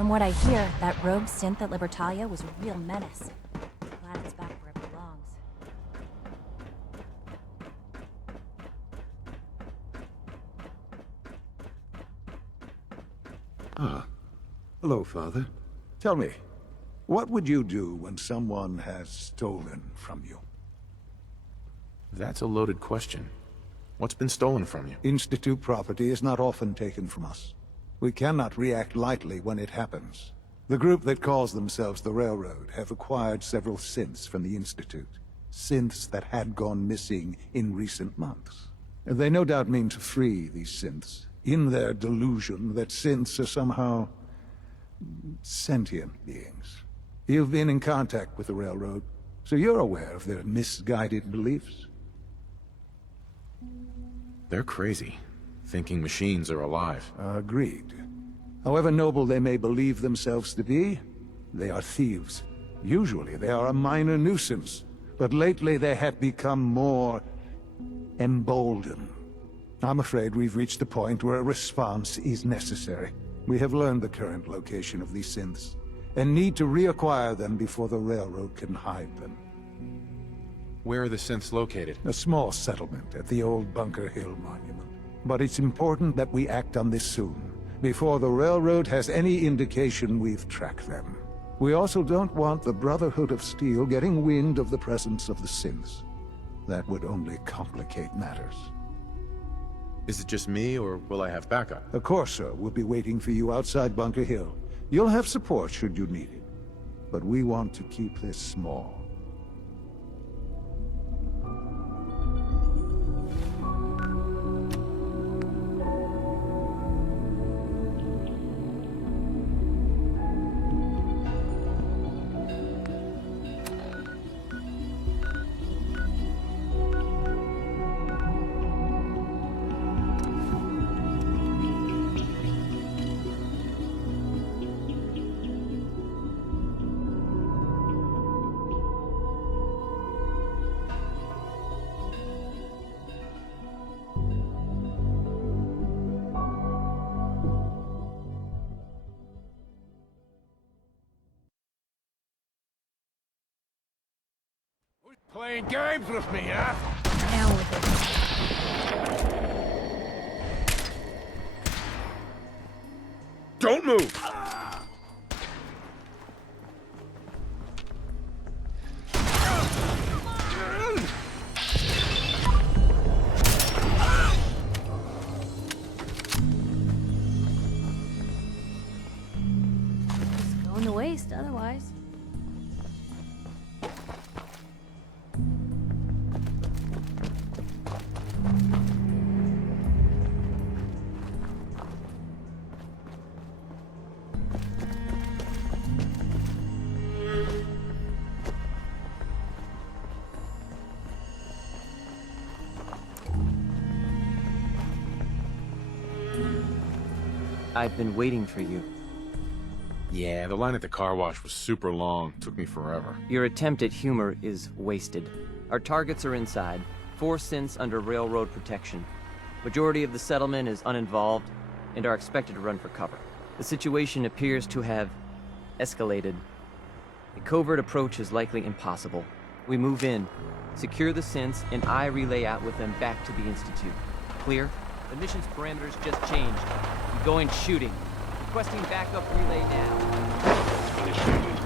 From what I hear, that rogue synth at Libertalia was a real menace. Glad it's back where it belongs. Ah. Hello, Father. Tell me, what would you do when someone has stolen from you? That's a loaded question. What's been stolen from you? Institute property is not often taken from us. We cannot react lightly when it happens. The group that calls themselves the Railroad have acquired several synths from the Institute. Synths that had gone missing in recent months. They no doubt mean to free these synths, in their delusion that synths are somehow sentient beings. You've been in contact with the Railroad, so you're aware of their misguided beliefs. They're crazy, thinking machines are alive. Agreed. However noble they may believe themselves to be, they are thieves. Usually they are a minor nuisance, but lately they have become more emboldened. I'm afraid we've reached the point where a response is necessary. We have learned the current location of these synths, and need to reacquire them before the Railroad can hide them. Where are the synths located? A small settlement at the old Bunker Hill Monument. But it's important that we act on this soon, before the Railroad has any indication we've tracked them. We also don't want the Brotherhood of Steel getting wind of the presence of the synths. That would only complicate matters. Is it just me, or will I have backup? Of course, sir. We'll be waiting for you outside Bunker Hill. You'll have support should you need it. But we want to keep this small. Playing games with me, huh? Now with it. Don't move! It's going to waste otherwise. I've been waiting for you. Yeah, the line at the car wash was super long. Took me forever. Your attempt at humor is wasted. Our targets are inside, 4 synths under railroad protection. Majority of the settlement is uninvolved and are expected to run for cover. The situation appears to have escalated. A covert approach is likely impossible. We move in, secure the synths, and I relay out with them back to the Institute. Clear? The mission's parameters just changed. I'm going shooting. Requesting backup relay now. Initiated.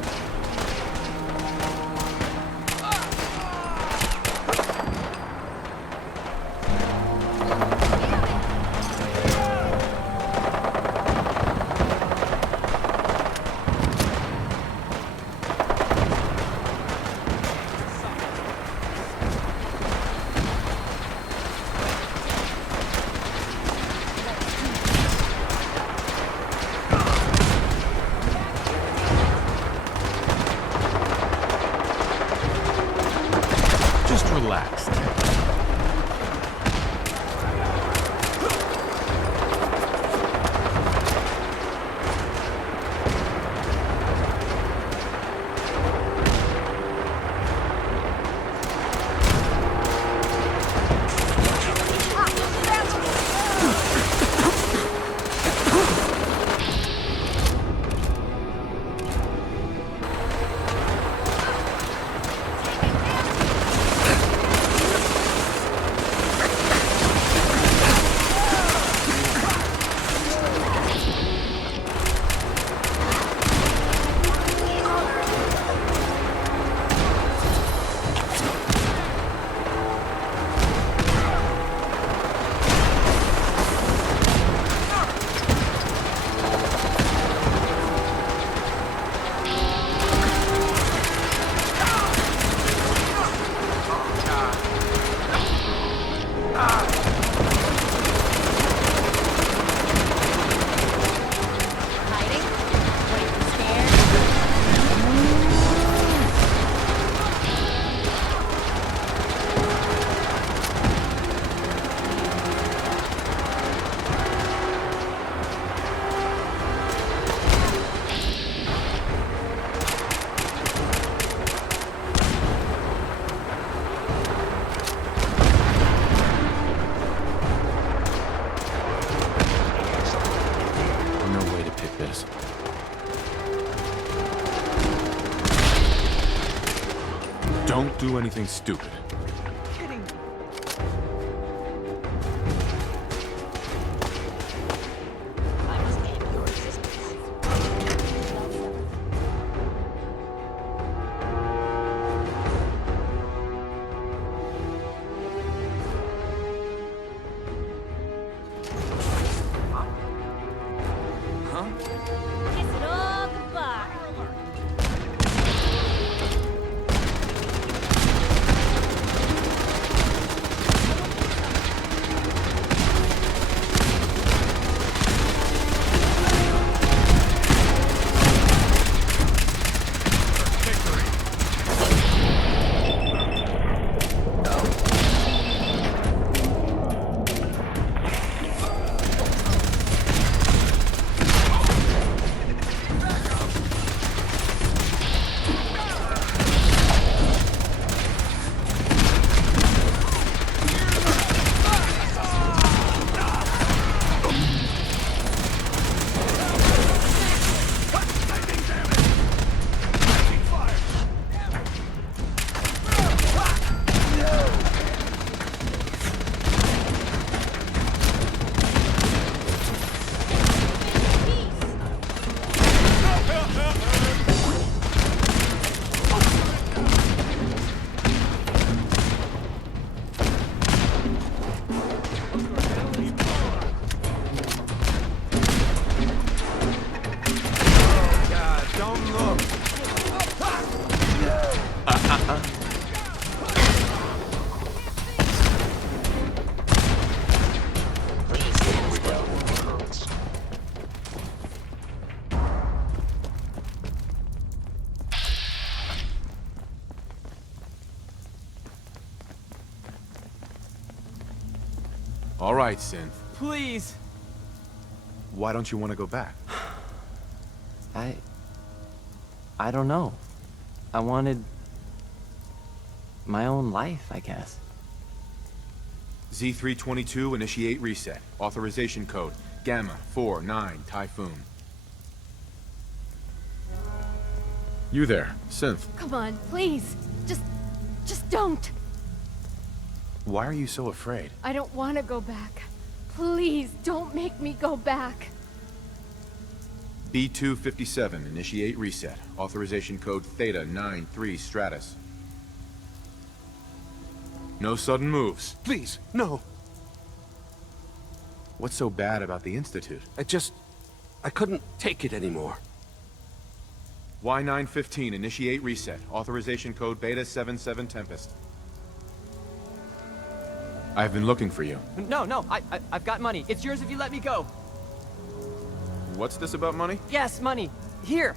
something stupid. Kidding me. I must end your existence. Kiss it all goodbye. All right, Synth. Please. Why don't you want to go back? I don't know. I wanted my own life, I guess. Z322, initiate reset. Authorization code, Gamma 49 Typhoon. You there, Synth. Come on, please. Just don't. Why are you so afraid? I don't want to go back. Please, don't make me go back. B257, initiate reset. Authorization code Theta 93 Stratus. No sudden moves. Please, no. What's so bad about the Institute? I couldn't take it anymore. Y915, initiate reset. Authorization code Beta 77 Tempest. I've been looking for you. No, I've got money. It's yours if you let me go. What's this about money? Yes, money. Here.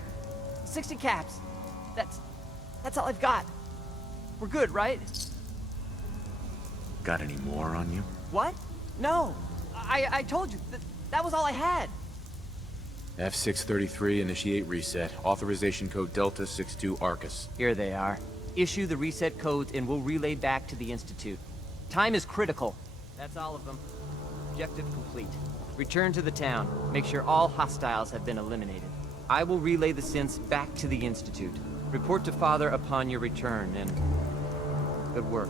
60 caps. That's all I've got. We're good, right? Got any more on you? What? No. I told you. That was all I had. F633, initiate reset. Authorization code Delta 62 Arcus. Here they are. Issue the reset codes and we'll relay back to the Institute. Time is critical. That's all of them. Objective complete. Return to the town. Make sure all hostiles have been eliminated. I will relay the synths back to the Institute. Report to Father upon your return, and good work.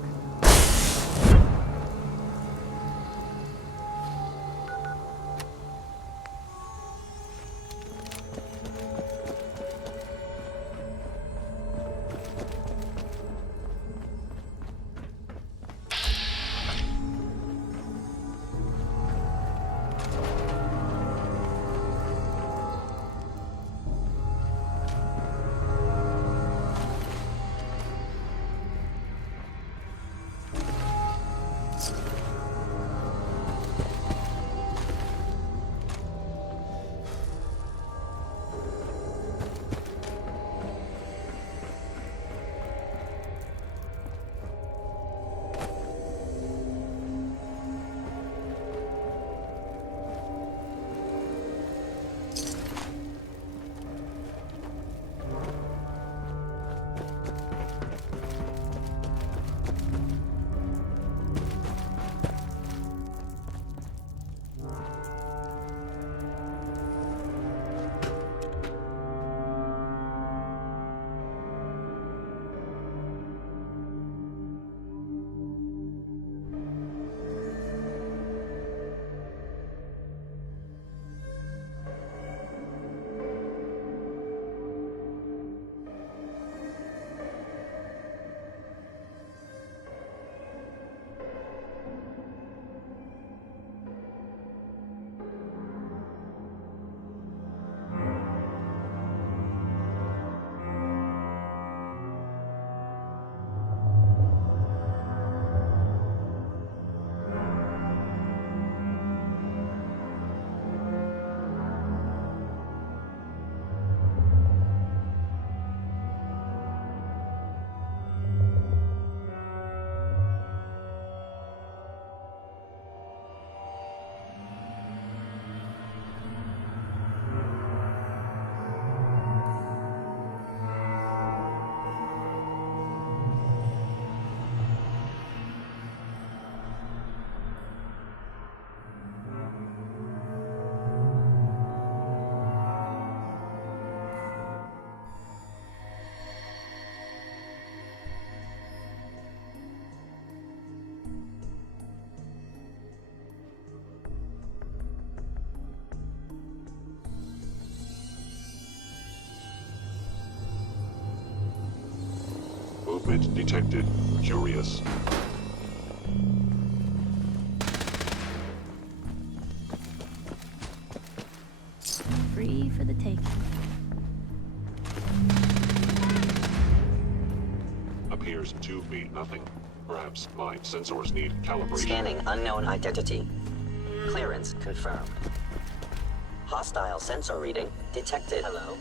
movement detected. Curious. Free for the taking. Appears to be nothing. Perhaps my sensors need calibration. Scanning unknown identity. Clearance confirmed. Hostile sensor reading detected. Hello?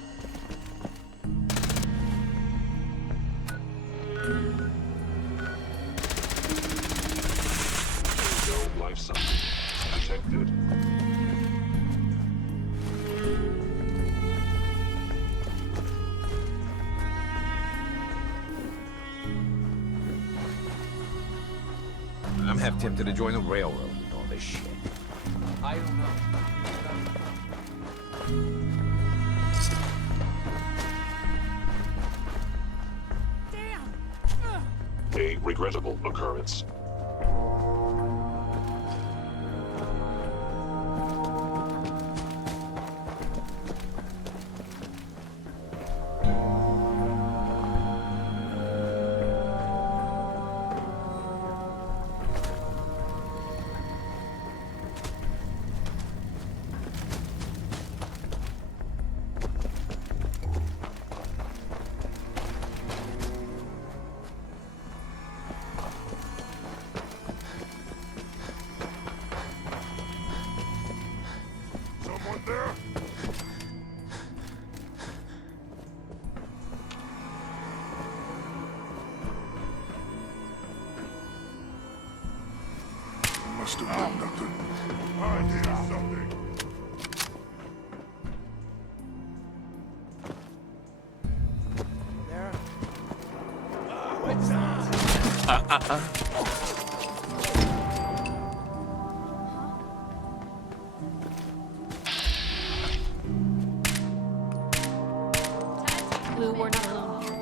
No life sign detected. I'm half tempted to join the railroad with all this shit. I don't know. A regrettable occurrence. Someone there? Must have been nothing. I hear something. There. What's on? Blue, we're not alone here.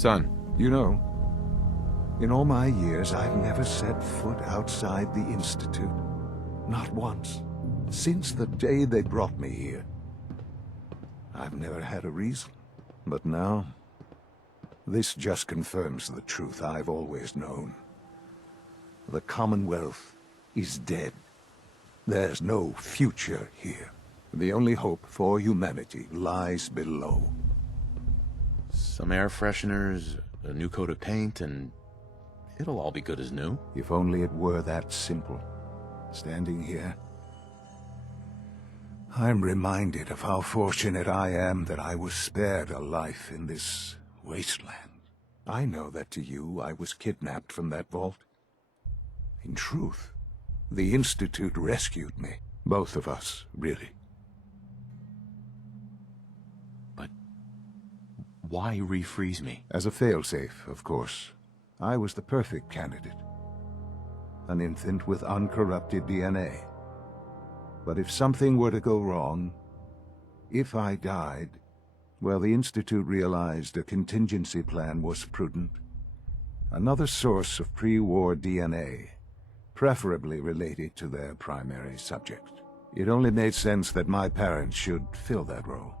Son, You know, in all my years, I've never set foot outside the Institute. Not once. Since the day they brought me here. I've never had a reason. But now, this just confirms the truth I've always known. The Commonwealth is dead. There's no future here. The only hope for humanity lies below. some air fresheners, a new coat of paint, and it'll all be good as new. If only it were that simple. Standing here, I'm reminded of how fortunate I am that I was spared a life in this wasteland. I know that to you, I was kidnapped from that vault. In truth, the Institute rescued me. Both of us, really. But why refreeze me? As a failsafe, of course. I was the perfect candidate. An infant with uncorrupted DNA. But if something were to go wrong, if I died, well, the Institute realized a contingency plan was prudent. Another source of pre-war DNA, preferably related to their primary subject. It only made sense that my parents should fill that role.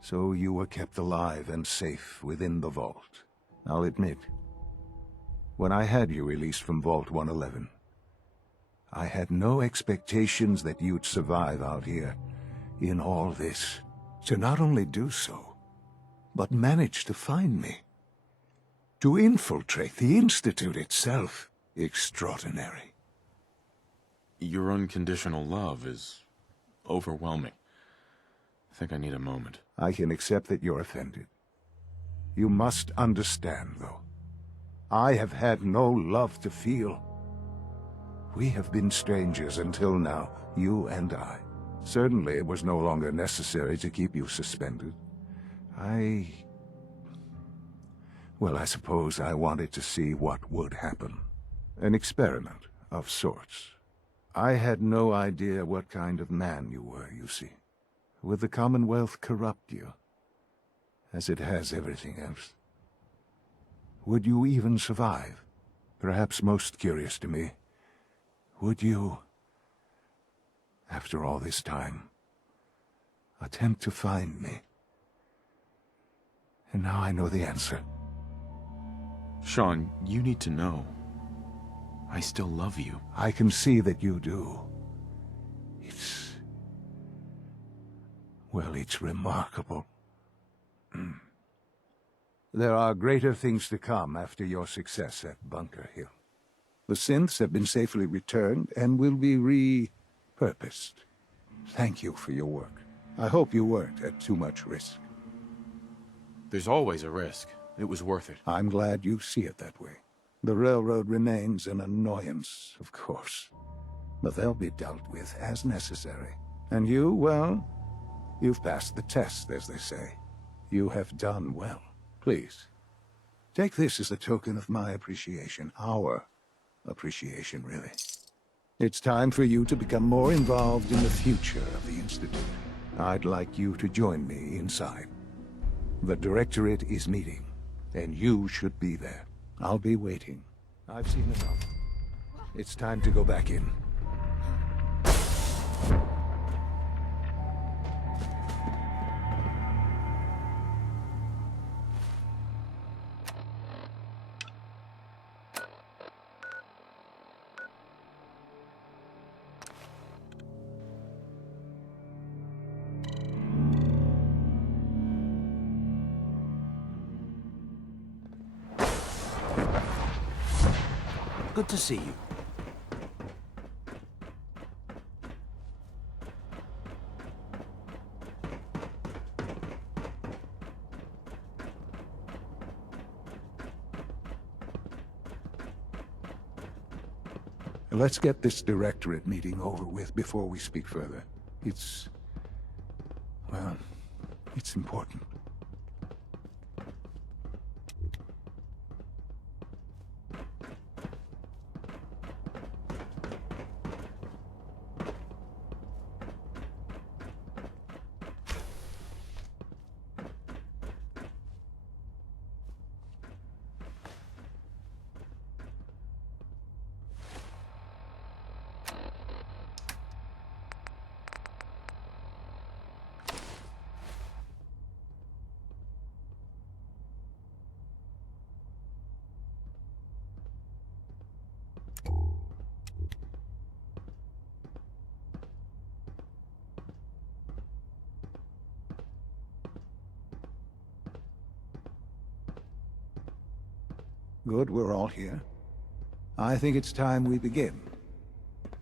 So you were kept alive and safe within the vault. I'll admit, when I had you released from Vault 111, I had no expectations that you'd survive out here in all this. To not only do so, but manage to find me. To infiltrate the Institute itself. Extraordinary. Your unconditional love is overwhelming. I think I need a moment. I can accept that you're offended. You must understand, though. I have had no love to feel. We have been strangers until now, you and I. Certainly it was no longer necessary to keep you suspended. Well, I suppose I wanted to see what would happen. An experiment of sorts. I had no idea what kind of man you were, you see. Would the Commonwealth corrupt you, as it has everything else? Would you even survive? Perhaps most curious to me, would you, after all this time, attempt to find me? And now I know the answer. Sean, you need to know. I still love you. I can see that you do. Well, it's remarkable. There are greater things to come after your success at Bunker Hill. The synths have been safely returned and will be repurposed. Thank you for your work. I hope you weren't at too much risk. There's always a risk. It was worth it. I'm glad you see it that way. The railroad remains an annoyance, of course. But they'll be dealt with as necessary. And you, well, you've passed the test, as they say. You have done well. Please, take this as a token of my appreciation. Our appreciation, really. It's time for you to become more involved in the future of the Institute. I'd like you to join me inside. The Directorate is meeting, and you should be there. I'll be waiting. I've seen enough. It's time to go back in. Good to see you. Let's get this Directorate meeting over with before we speak further. Well, it's important. Good, we're all here. I think it's time we begin.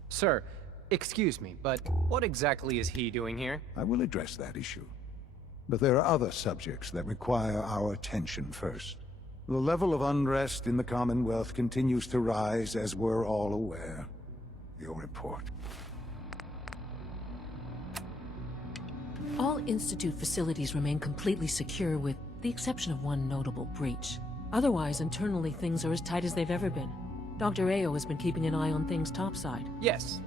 Sir, excuse me, but what exactly is he doing here? I will address that issue. But there are other subjects that require our attention first. The level of unrest in the Commonwealth continues to rise, as we're all aware. Your report. All Institute facilities remain completely secure with the exception of one notable breach. Otherwise, internally, things are as tight as they've ever been. Dr. Ao has been keeping an eye on things topside. Yes,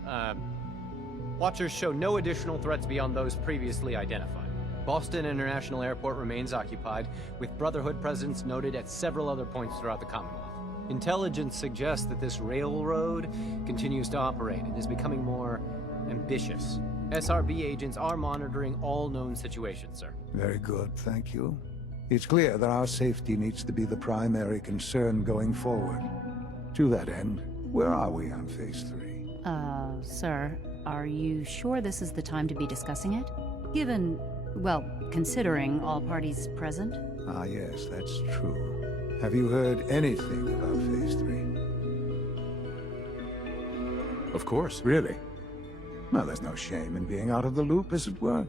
Watchers show no additional threats beyond those previously identified. Boston International Airport remains occupied, with Brotherhood presence noted at several other points throughout the Commonwealth. Intelligence suggests that this railroad continues to operate and is becoming more ambitious. SRB agents are monitoring all known situations, sir. Very good, thank you. It's clear that our safety needs to be the primary concern going forward. To that end, where are we on Phase 3? Sir, are you sure this is the time to be discussing it? Given, well, considering all parties present? Ah, yes, that's true. Have you heard anything about Phase 3? Of course. Really? Well, there's no shame in being out of the loop, as it were.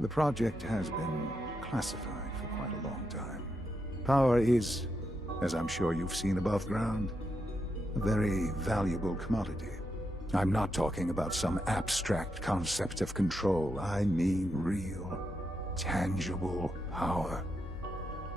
The project has been classified for quite a long time. Power is, as I'm sure you've seen above ground, a very valuable commodity. I'm not talking about some abstract concept of control. I mean real, tangible power.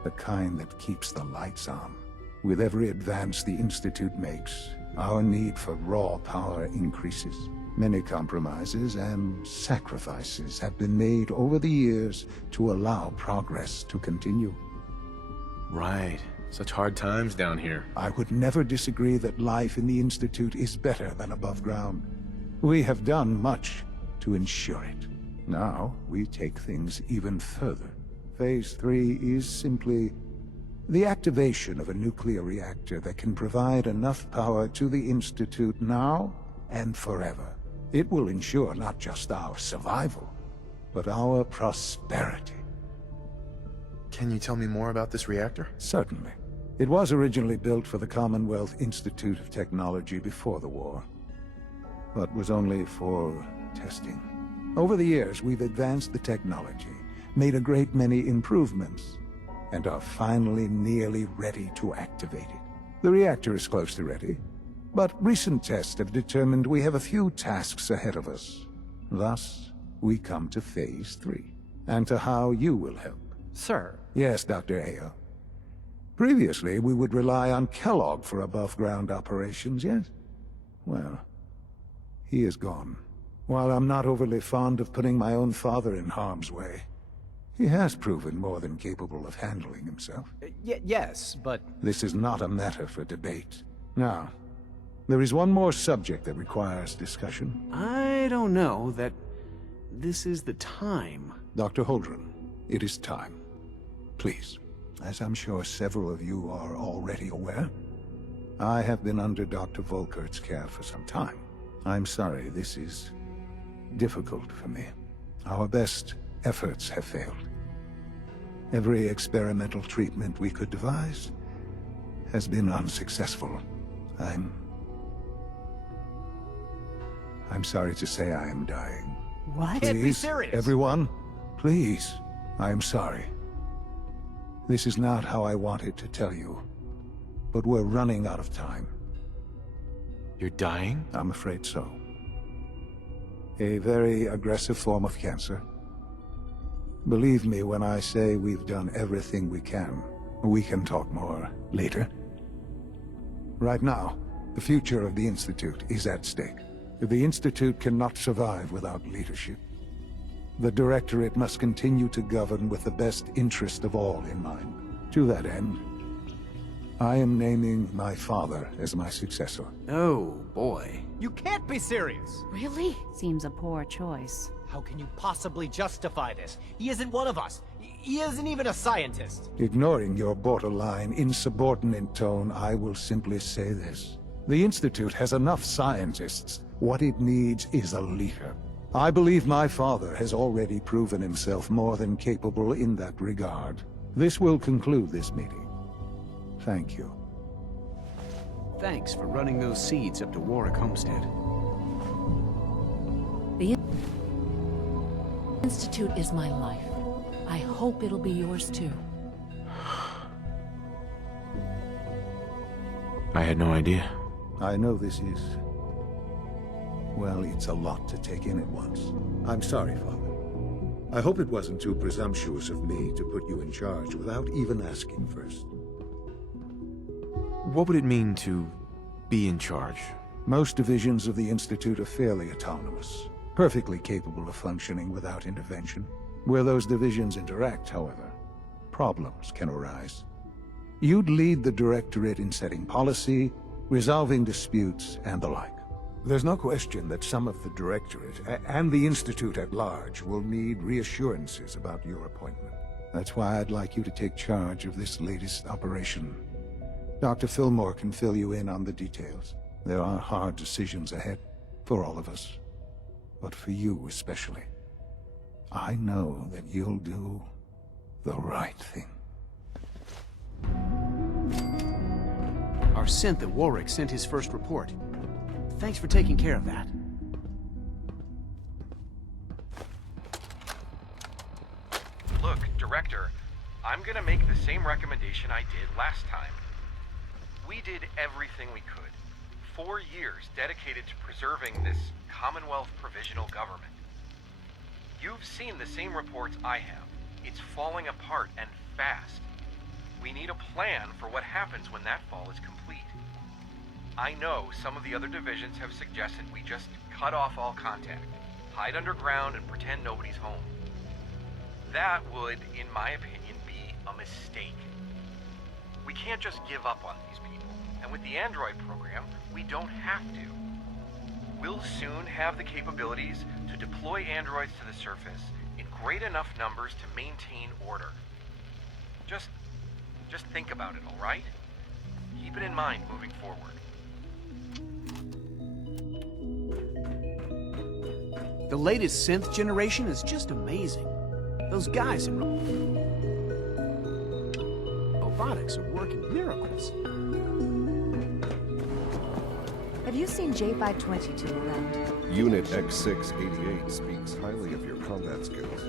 The kind that keeps the lights on. With every advance the Institute makes, our need for raw power increases. Many compromises and sacrifices have been made over the years to allow progress to continue. Right. Such hard times down here. I would never disagree that life in the Institute is better than above ground. We have done much to ensure it. Now, we take things even further. Phase 3 is simply the activation of a nuclear reactor that can provide enough power to the Institute now and forever. It will ensure not just our survival, but our prosperity. Can you tell me more about this reactor? Certainly. It was originally built for the Commonwealth Institute of Technology before the war, but was only for testing. Over the years, we've advanced the technology, made a great many improvements, and are finally nearly ready to activate it. The reactor is close to ready, but recent tests have determined we have a few tasks ahead of us. Thus, we come to Phase 3, and to how you will help. Sir. Yes, Dr. Ao. Previously, we would rely on Kellogg for above-ground operations, yes? Well, he is gone. While I'm not overly fond of putting my own father in harm's way, he has proven more than capable of handling himself. Yes, but... This is not a matter for debate. Now, there is one more subject that requires discussion. I don't know that this is the time. Dr. Holdren, it is time. Please. As I'm sure several of you are already aware, I have been under Dr. Volkert's care for some time. I'm sorry, this is difficult for me. Our best efforts have failed. Every experimental treatment we could devise has been unsuccessful. I'm sorry to say I am dying. What? Can't be serious. Everyone, please. I am sorry. This is not how I wanted to tell you, but we're running out of time. You're dying? I'm afraid so. A very aggressive form of cancer. Believe me when I say we've done everything we can. We can talk more later. Right now, the future of the Institute is at stake. The Institute cannot survive without leadership. The Directorate must continue to govern with the best interest of all in mind. To that end, I am naming my father as my successor. Oh, boy. You can't be serious! Really? Seems a poor choice. How can you possibly justify this? He isn't one of us. He isn't even a scientist. Ignoring your borderline, insubordinate tone, I will simply say this. The Institute has enough scientists. What it needs is a leader. I believe my father has already proven himself more than capable in that regard. This will conclude this meeting. Thank you. Thanks for running those seeds up to Warwick Homestead. The Institute is my life. I hope it'll be yours too. I had no idea. I know this is... well, it's a lot to take in at once. I'm sorry, Father. I hope it wasn't too presumptuous of me to put you in charge without even asking first. What would it mean to be in charge? Most divisions of the Institute are fairly autonomous, perfectly capable of functioning without intervention. Where those divisions interact, however, problems can arise. You'd lead the Directorate in setting policy, resolving disputes, and the like. There's no question that some of the Directorate, and the Institute at large, will need reassurances about your appointment. That's why I'd like you to take charge of this latest operation. Dr. Fillmore can fill you in on the details. There are hard decisions ahead, for all of us. But for you especially. I know that you'll do the right thing. Our synth at Warwick sent his first report. Thanks for taking care of that. Look, Director, I'm gonna make the same recommendation I did last time. We did everything we could. 4 years dedicated to preserving this Commonwealth provisional government. You've seen the same reports I have. It's falling apart and fast. We need a plan for what happens when that fall is complete. I know some of the other divisions have suggested we just cut off all contact, hide underground, and pretend nobody's home. That would, in my opinion, be a mistake. We can't just give up on these people, and with the android program, we don't have to. We'll soon have the capabilities to deploy androids to the surface in great enough numbers to maintain order. Just think about it, all right? Keep it in mind moving forward. The latest synth generation is just amazing. Those guys in robotics are working miracles. Have you seen J522 around? Unit X688 speaks highly of your combat skills.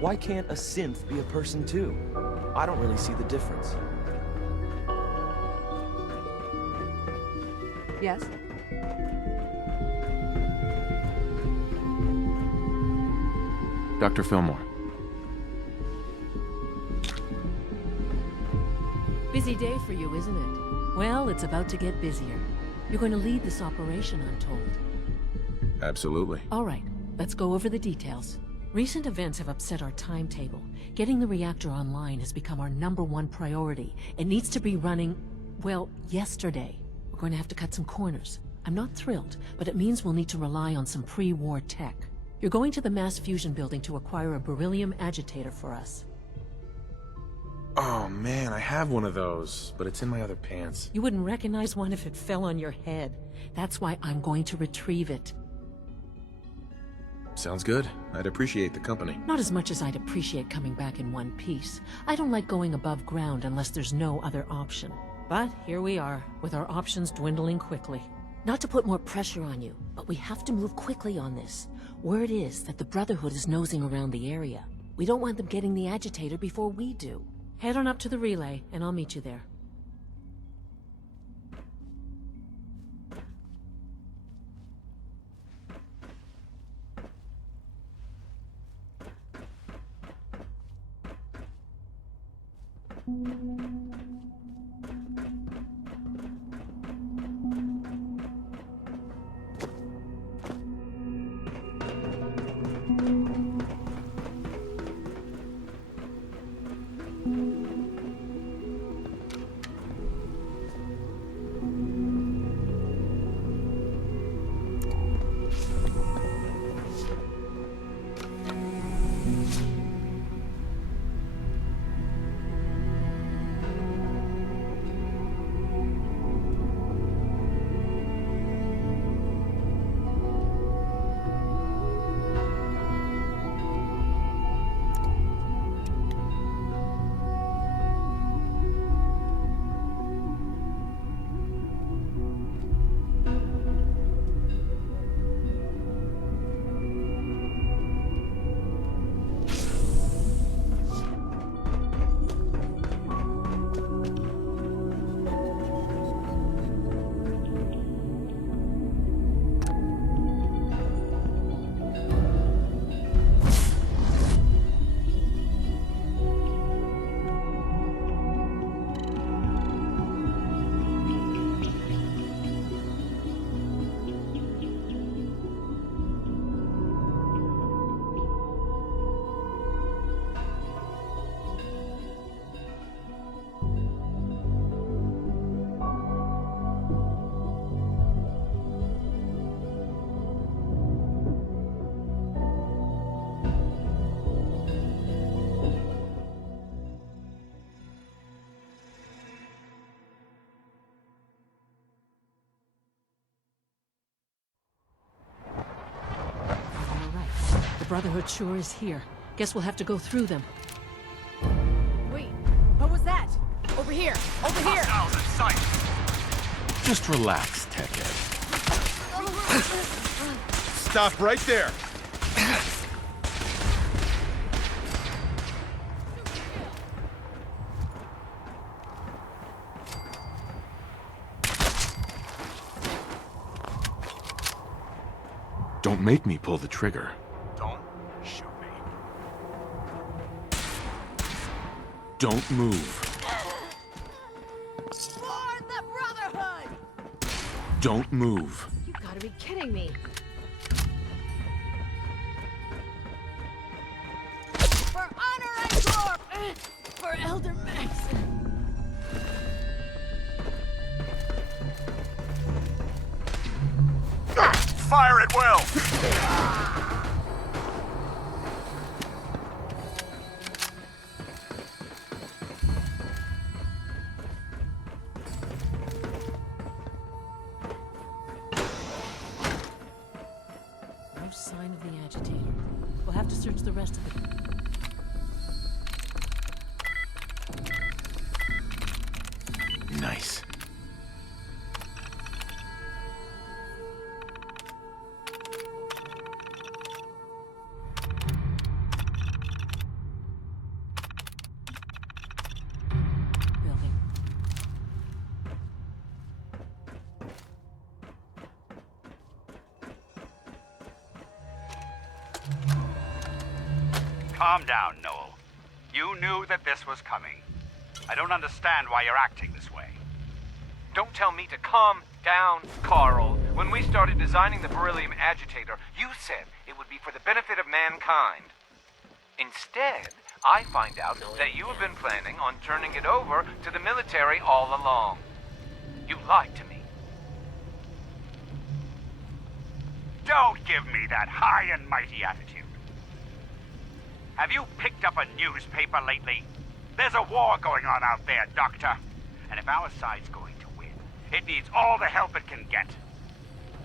Why can't a synth be a person too? I don't really see the difference. Yes? Dr. Fillmore. Busy day for you, isn't it? Well, it's about to get busier. You're going to lead this operation, I'm told. Absolutely. All right, let's go over the details. Recent events have upset our timetable. Getting the reactor online has become our #1 priority. It needs to be running, well, yesterday. We're going to have to cut some corners. I'm not thrilled, but it means we'll need to rely on some pre-war tech. You're going to the mass fusion building to acquire a beryllium agitator for us. Oh man, I have one of those, but it's in my other pants. You wouldn't recognize one if it fell on your head. That's why I'm going to retrieve it. Sounds good. I'd appreciate the company. Not as much as I'd appreciate coming back in one piece. I don't like going above ground unless there's no other option. But here we are, with our options dwindling quickly. Not to put more pressure on you, but we have to move quickly on this. Word is that the Brotherhood is nosing around the area. We don't want them getting the agitator before we do. Head on up to the relay, and I'll meet you there. Brotherhood sure is here. Guess we'll have to go through them. Wait, what was that? Over here! Over here! Hostiles in sight! Just relax, Techhead. Stop right there! Don't make me pull the trigger. Don't shoot me. Don't move. For the Brotherhood! Don't move. You gotta be kidding me. For honor and glory! For Elder Max! Fire at will! No sign of the agitator. We'll have to search the rest of it. Nice. Building. Calm down, Noel. You knew that this was coming. I don't understand why you're acting this way. Don't tell me to calm down, Carl. When we started designing the beryllium agitator, you said it would be for the benefit of mankind. Instead, I find out that you have been planning on turning it over to the military all along. You lied to me. Don't give me that high and mighty attitude. Have you picked up a newspaper lately? There's a war going on out there, Doctor. And if our side's going to win, it needs all the help it can get.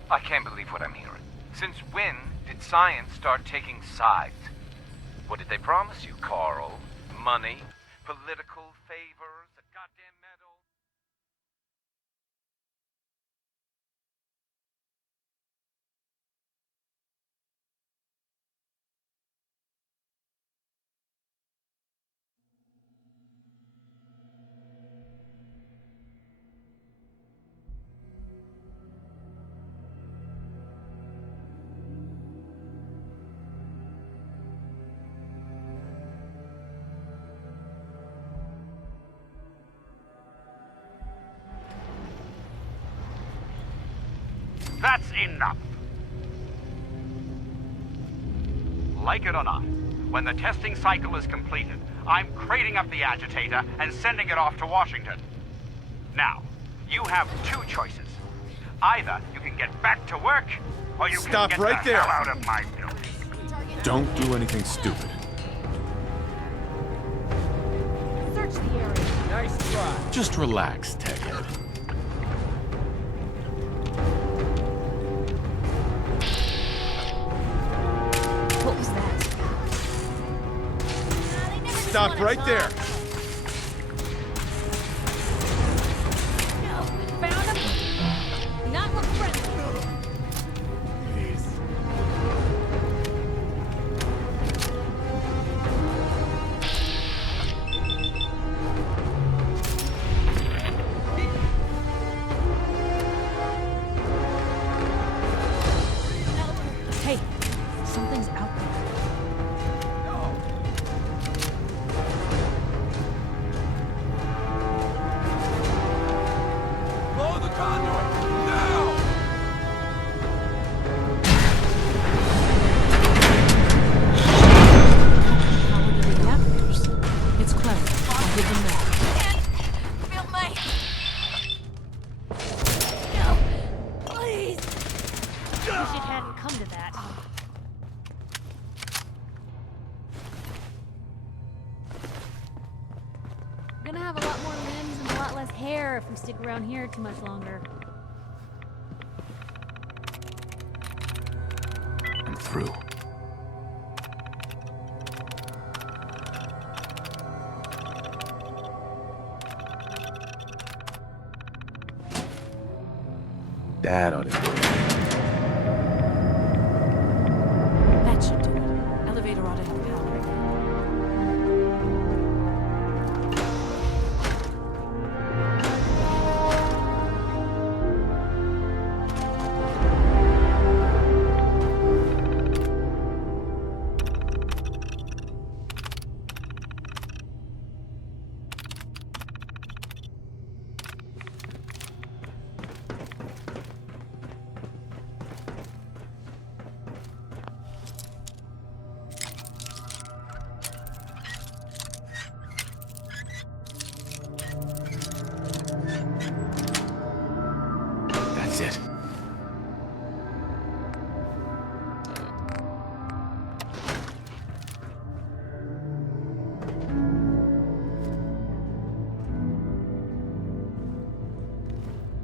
I can't believe what I'm hearing. Since when did science start taking sides? What did they promise you, Carl? Money? Political favors? A goddamn medal? That's enough. Like it or not, when the testing cycle is completed, I'm crating up the agitator and sending it off to Washington. Now, you have two choices. Either you can get back to work, or you Stop can get right the there. hell out of my building. Don't do anything stupid. Search the area. Nice try. Just relax, Techhead. What was that? Stop right there. No, found him. Not look friendly. Hey, something's out there. Blow the conduit! Now! Power to the reactors. It's clever. I'll give them that. Feel my... No, please. Wish it hadn't come to that. Gonna have a lot more limbs and a lot less hair if we stick around here too much longer. I'm through. Dad ought to. That should do it. Elevator ought to have power again. That's it.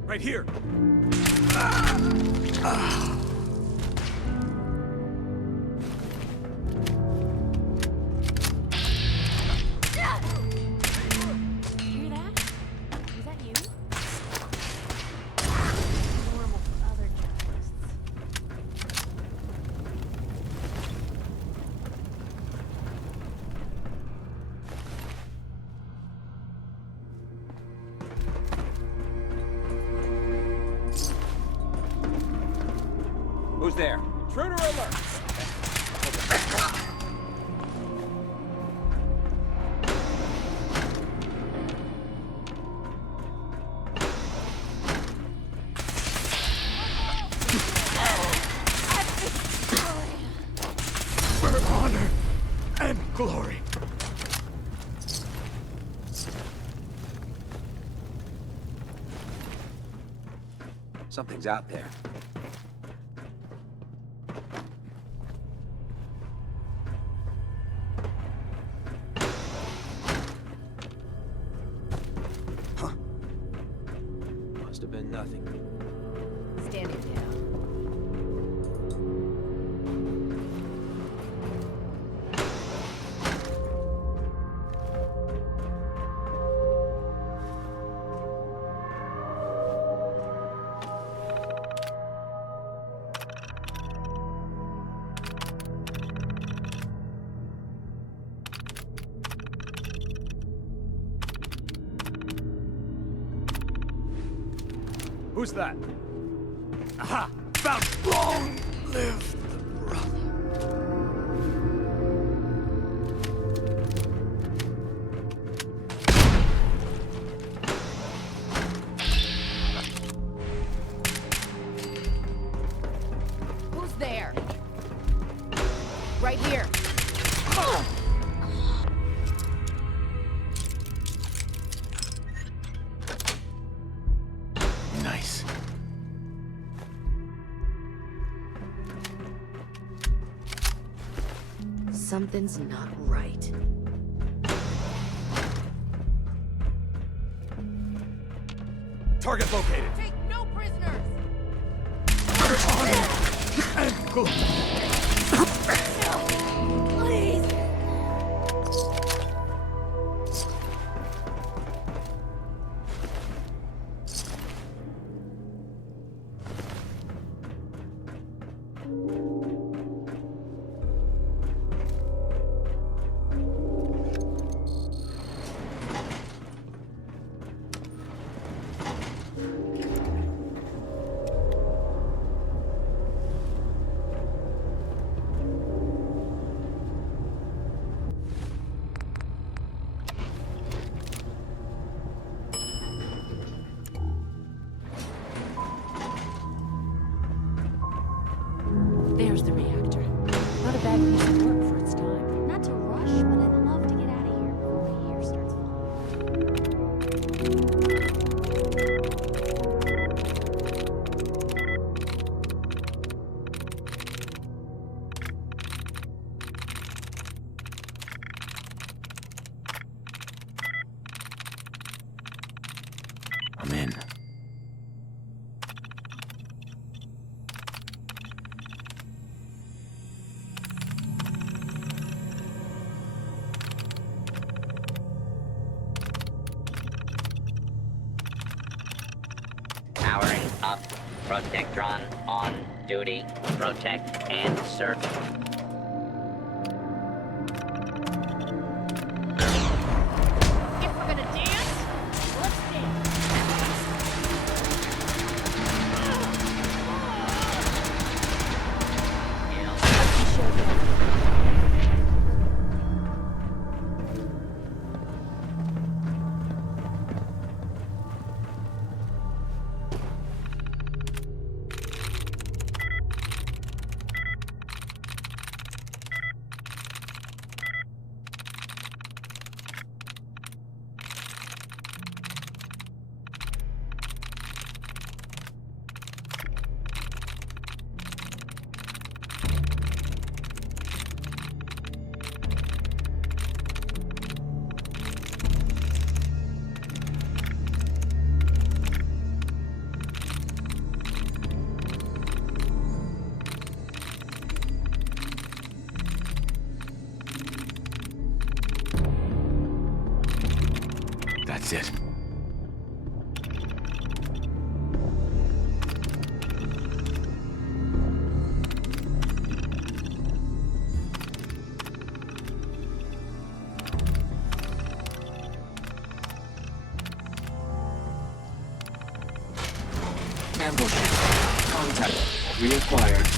Right here. Hear that? Was that you? Normal for other journalists. Who's there? Intruder alert! For honor and glory. Something's out there. Must have been nothing. Standing down. Who's that? Aha! Found it! Long live the brother. Who's there? Right here. Nice. Something's not right. Target located. Take no prisoners. And glory. Please. Up. Protectron on duty. Protect and search. If we're gonna dance, let's dance. That's it. Ambush. Contact reacquired.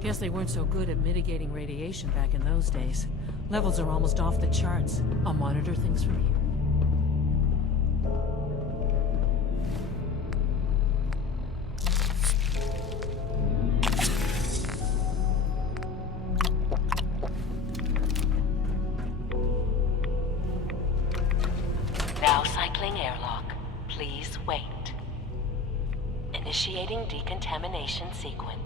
Guess they weren't so good at mitigating radiation back in those days. Levels are almost off the charts. I'll monitor things from here. Now cycling airlock. Please wait. Initiating decontamination sequence.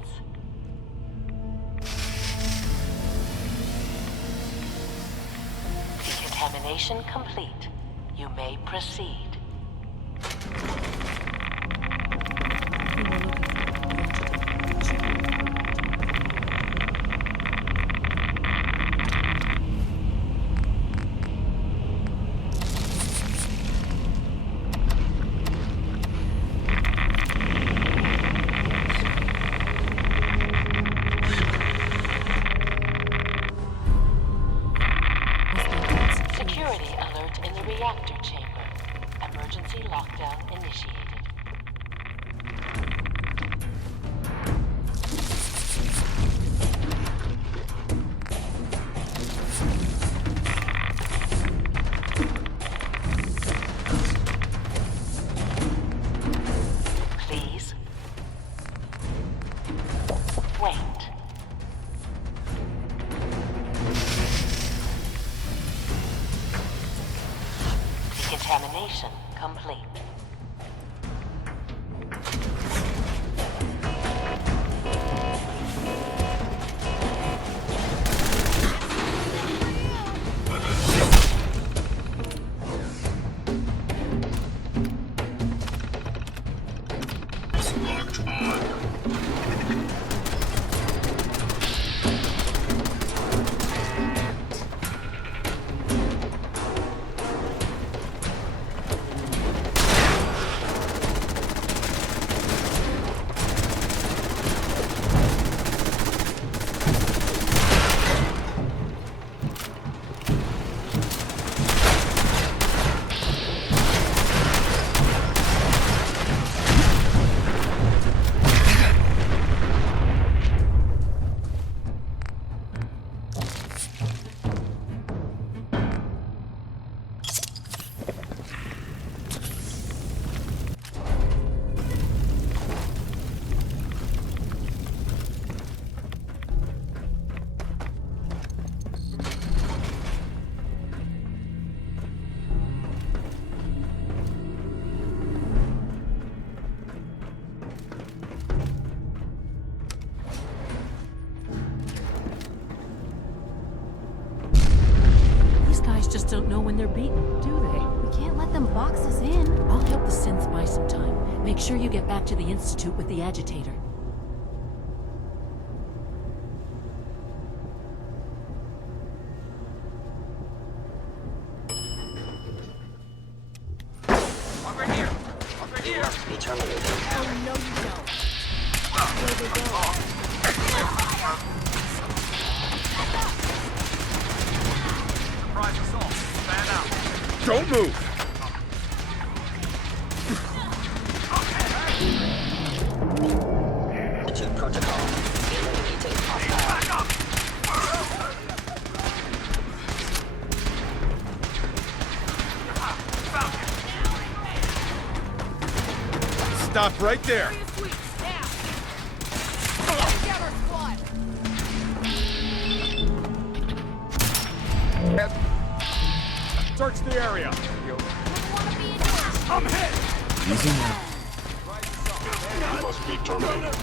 Decontamination complete. You may proceed. Security alert in the reactor chamber. Emergency lockdown initiated. Please wait. Decontamination complete. just don't know when they're beaten, do they? We can't let them box us in. I'll help the synth buy some time. Make sure you get back to the Institute with the agitator. Over here! Over here! Be terminated. Oh, no, you don't. Where they go? Surprise assault. Fan out. Don't move! To protocol. Eliminating hostile. Stop right there! Search the area. I'm hit. Easy now. You must be terminated.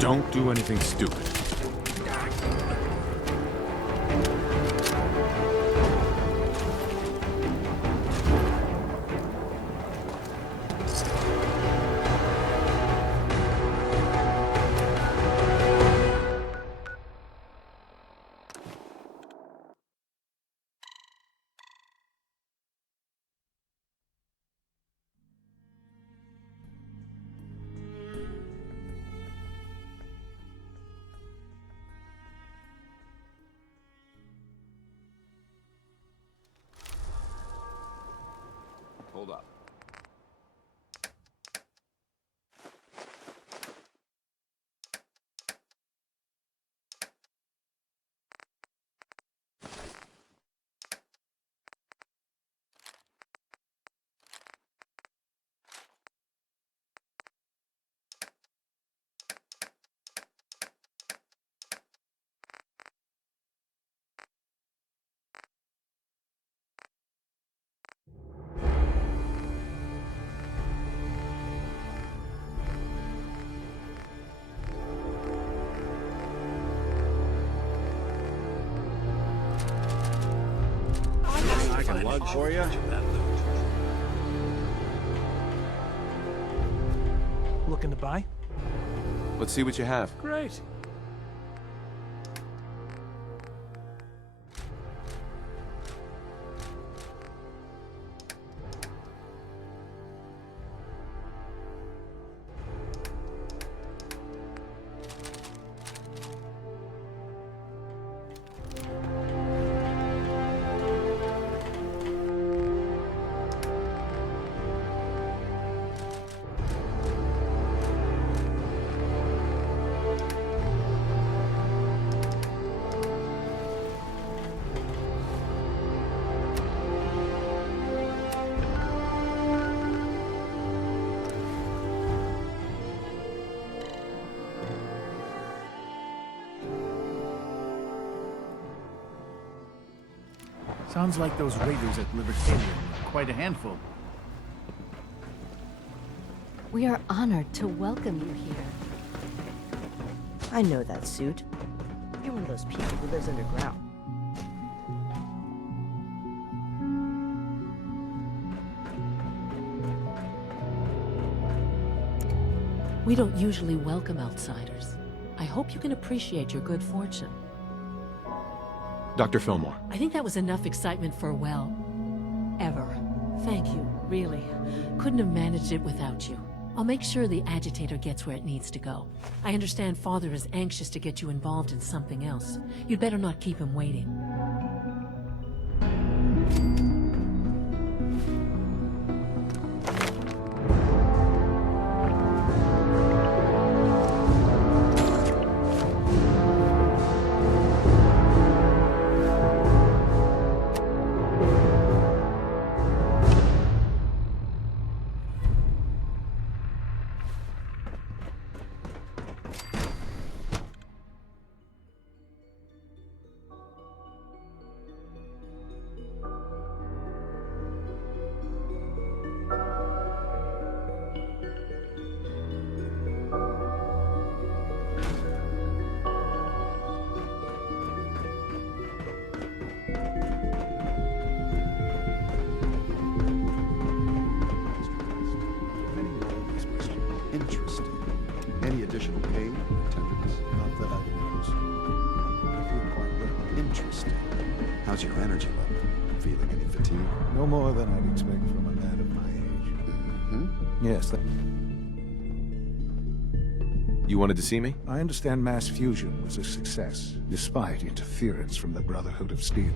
Don't do anything stupid. Hold up. I got lunch for you. Looking to buy? Let's see what you have. Great. Sounds like those raiders at Libertarian were quite a handful. We are honored to welcome you here. I know that suit. You're one of those people who lives underground. We don't usually welcome outsiders. I hope you can appreciate your good fortune. Dr. Fillmore. I think that was enough excitement for, well, ever. Thank you, really. Couldn't have managed it without you. I'll make sure the agitator gets where it needs to go. I understand Father is anxious to get you involved in something else. You'd better not keep him waiting. Interesting. Any additional pain or tenderness? Not that I've noticed. I feel quite well. Interesting. How's your energy level? Feeling any fatigue? No more than I'd expect from a man of my age. Mm-hmm. Yes, You wanted to see me? I understand mass fusion was a success, despite interference from the Brotherhood of Steel.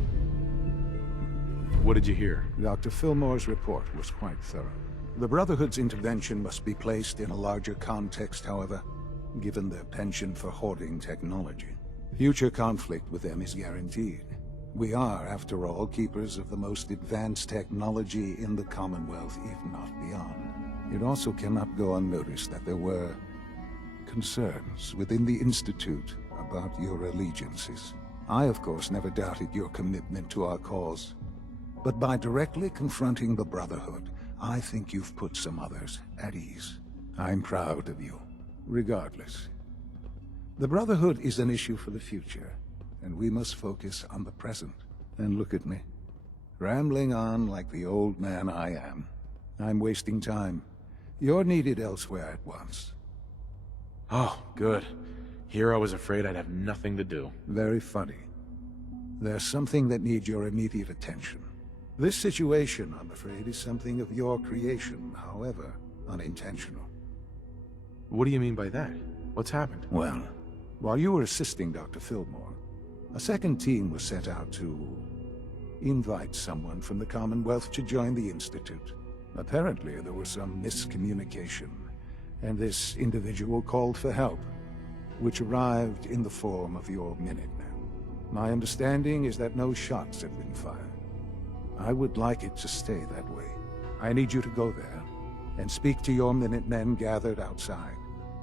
What did you hear? Dr. Fillmore's report was quite thorough. The Brotherhood's intervention must be placed in a larger context, however, given their penchant for hoarding technology. Future conflict with them is guaranteed. We are, after all, keepers of the most advanced technology in the Commonwealth, if not beyond. It also cannot go unnoticed that there were concerns within the Institute about your allegiances. I, of course, never doubted your commitment to our cause. But by directly confronting the Brotherhood, I think you've put some others at ease. I'm proud of you, regardless. The Brotherhood is an issue for the future, and we must focus on the present. And look at me, rambling on like the old man I am. I'm wasting time. You're needed elsewhere at once. Oh, good. Here I was afraid I'd have nothing to do. Very funny. There's something that needs your immediate attention. This situation, I'm afraid, is something of your creation, however unintentional. What do you mean by that? What's happened? Well, while you were assisting Dr. Fillmore, a second team was sent out to invite someone from the Commonwealth to join the Institute. Apparently, there was some miscommunication, and this individual called for help, which arrived in the form of your Minutemen. My understanding is that no shots have been fired. I would like it to stay that way. I need you to go there and speak to your Minutemen gathered outside.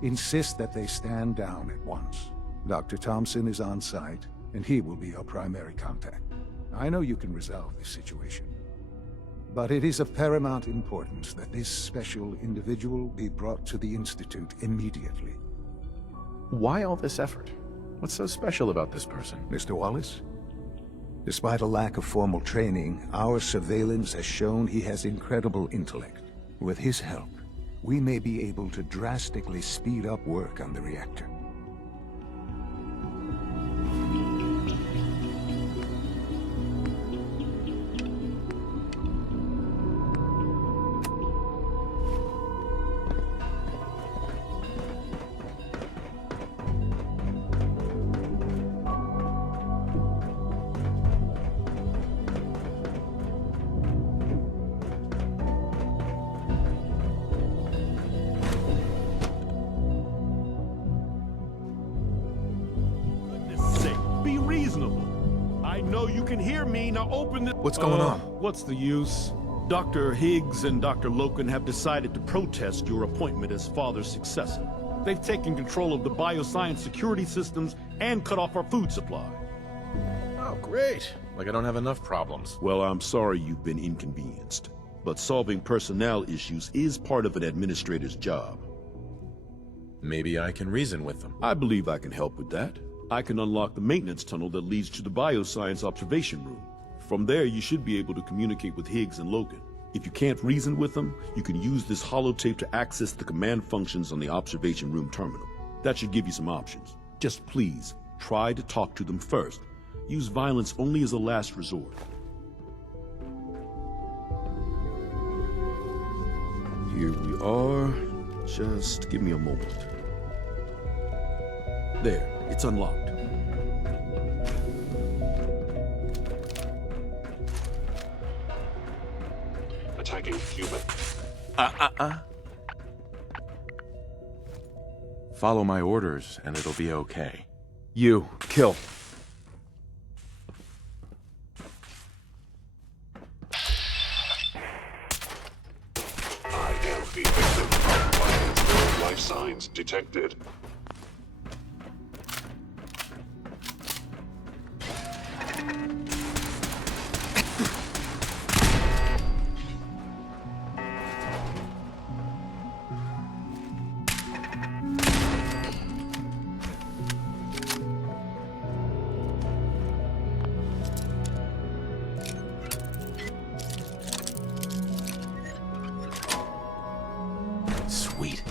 Insist that they stand down at once. Dr. Thompson is on site, and he will be your primary contact. I know you can resolve this situation, but it is of paramount importance that this special individual be brought to the Institute immediately. Why all this effort? What's so special about this person? Mr. Wallace? Despite a lack of formal training, our surveillance has shown he has incredible intellect. With his help, we may be able to drastically speed up work on the reactor. Be reasonable. I know you can hear me. Now open the... What's going on? What's the use? Dr. Higgs and Dr. Loken have decided to protest your appointment as father's successor. They've taken control of the bioscience security systems and cut off our food supply. Oh, great. Like I don't have enough problems. Well, I'm sorry you've been inconvenienced, but solving personnel issues is part of an administrator's job. Maybe I can reason with them. I believe I can help with that. I can unlock the maintenance tunnel that leads to the bioscience observation room. From there, you should be able to communicate with Higgs and Logan. If you can't reason with them, you can use this holotape to access the command functions on the observation room terminal. That should give you some options. Just please, try to talk to them first. Use violence only as a last resort. Here we are. Just give me a moment. There, it's unlocked. Attacking human. Follow my orders, and it'll be okay. You, kill. I am the victim. Violence, life signs detected. Sweet.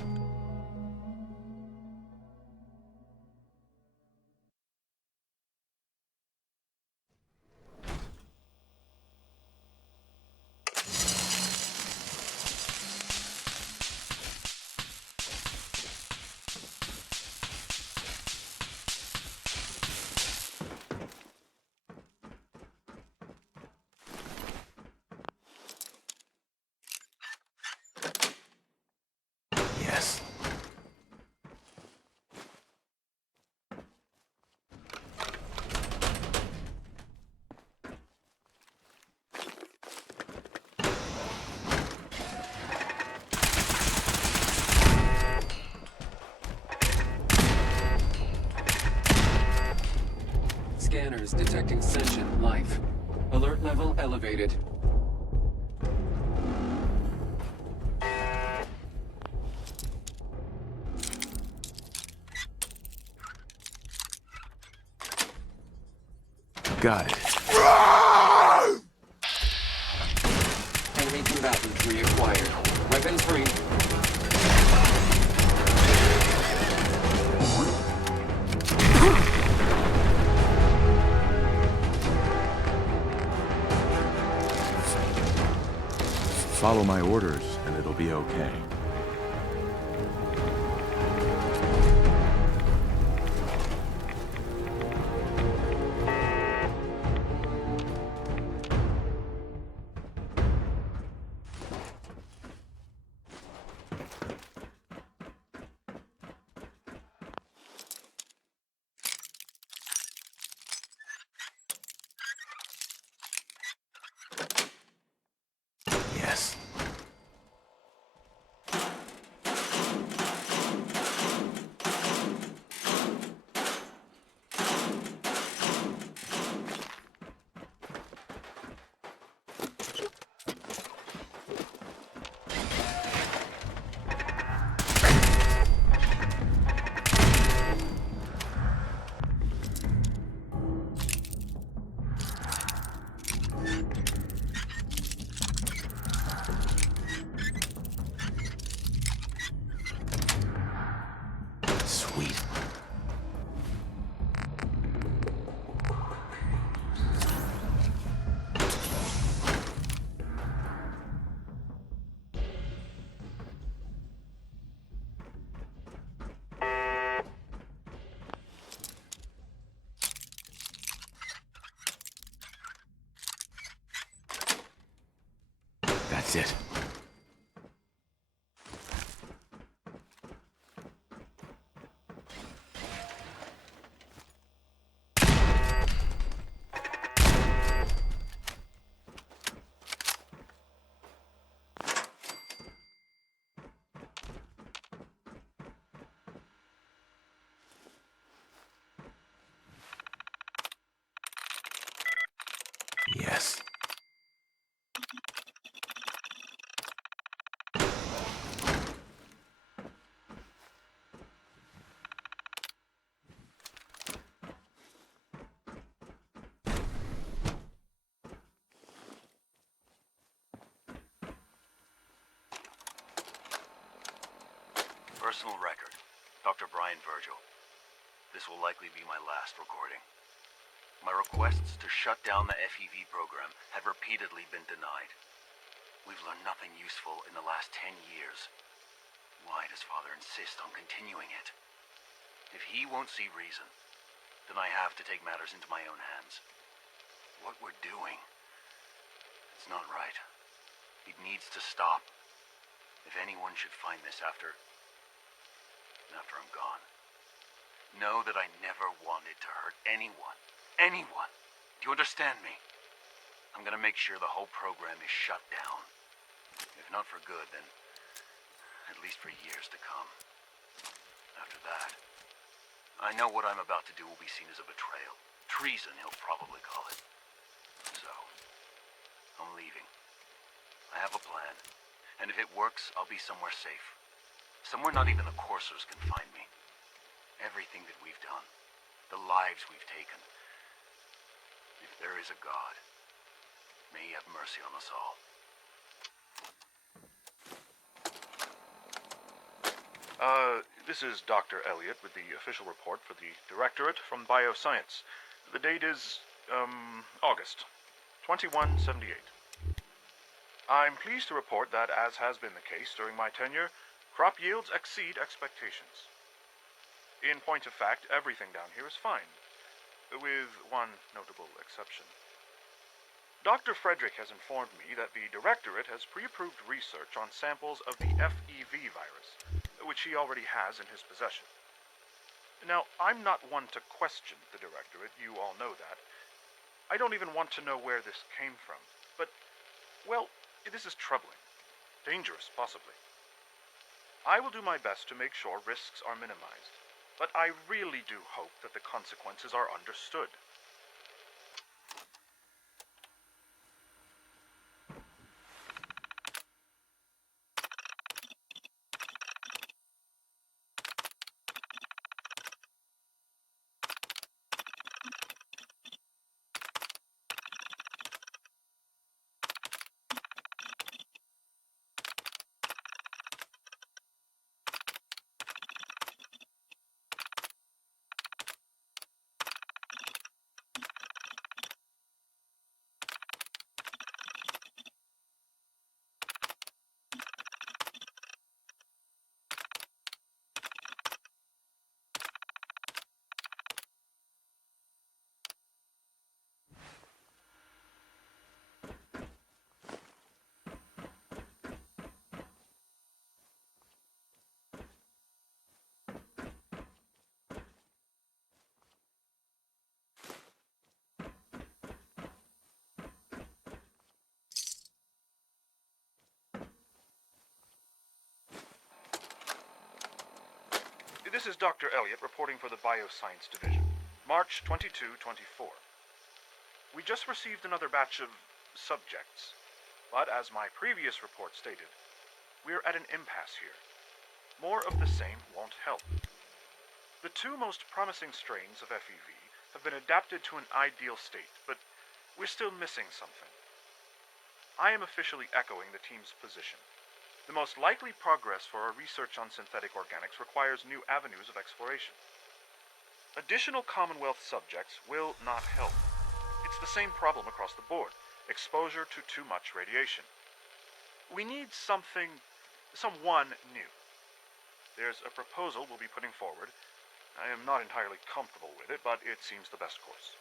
Yes. Scanners detecting sentient life. Alert level elevated. Got it. Enemy combatants reacquired. Weapons free. Follow my orders, and it'll be okay. That's it. Yes. Personal record. Dr. Brian Virgil. This will likely be my last recording. My requests to shut down the FEV program have repeatedly been denied. We've learned nothing useful in the last 10 years. Why does Father insist on continuing it? If he won't see reason, then I have to take matters into my own hands. What we're doing, it's not right. It needs to stop. If anyone should find this after I'm gone, know that I never wanted to hurt anyone. Anyone. Do you understand me? I'm gonna make sure the whole program is shut down. If not for good, then at least for years to come. After that, I know what I'm about to do will be seen as a betrayal. Treason, he'll probably call it. So, I'm leaving. I have a plan, and if it works, I'll be somewhere safe. Somewhere not even the coursers can find me. Everything that we've done, the lives we've taken. If there is a God, may he have mercy on us all. This is Dr. Elliot with the official report for the Directorate from Bioscience. The date is, August 2178. I'm pleased to report that, as has been the case during my tenure, crop yields exceed expectations. In point of fact, everything down here is fine, with one notable exception. Dr. Frederick has informed me that the Directorate has pre-approved research on samples of the FEV virus, which he already has in his possession. Now, I'm not one to question the Directorate, you all know that. I don't even want to know where this came from, but, well, this is troubling. Dangerous, possibly. I will do my best to make sure risks are minimized, but I really do hope that the consequences are understood. This is Dr. Elliot reporting for the Bioscience Division, March 22-24. We just received another batch of subjects, but as my previous report stated, we're at an impasse here. More of the same won't help. The two most promising strains of FEV have been adapted to an ideal state, but we're still missing something. I am officially echoing the team's position. The most likely progress for our research on synthetic organics requires new avenues of exploration. Additional Commonwealth subjects will not help. It's the same problem across the board: exposure to too much radiation. We need someone new. There's a proposal we'll be putting forward. I am not entirely comfortable with it, but it seems the best course.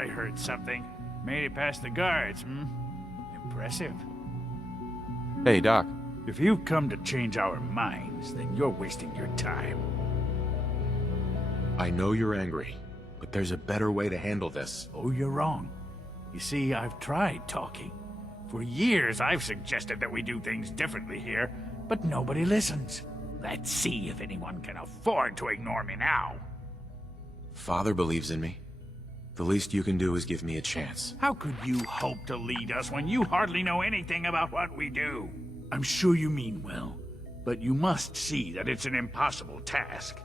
I heard something. Made it past the guards, Impressive. Hey, Doc. If you've come to change our minds, then you're wasting your time. I know you're angry, but there's a better way to handle this. Oh, you're wrong. You see, I've tried talking. For years, I've suggested that we do things differently here, but nobody listens. Let's see if anyone can afford to ignore me now. Father believes in me. The least you can do is give me a chance. How could you hope to lead us when you hardly know anything about what we do? I'm sure you mean well, but you must see that it's an impossible task.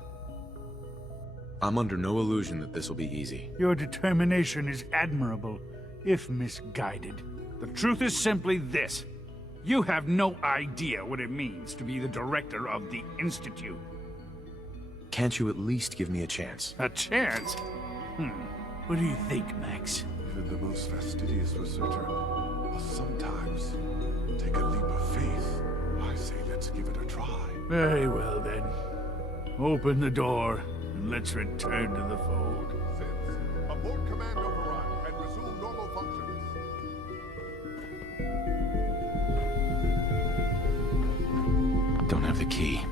I'm under no illusion that this will be easy. Your determination is admirable, if misguided. The truth is simply this. You have no idea what it means to be the director of the Institute. Can't you at least give me a chance? A chance? What do you think, Max? Even the most fastidious researcher must sometimes take a leap of faith. I say let's give it a try. Very well, then. Open the door, and let's return to the fold. Abort command override and resume normal functions. Don't have the key.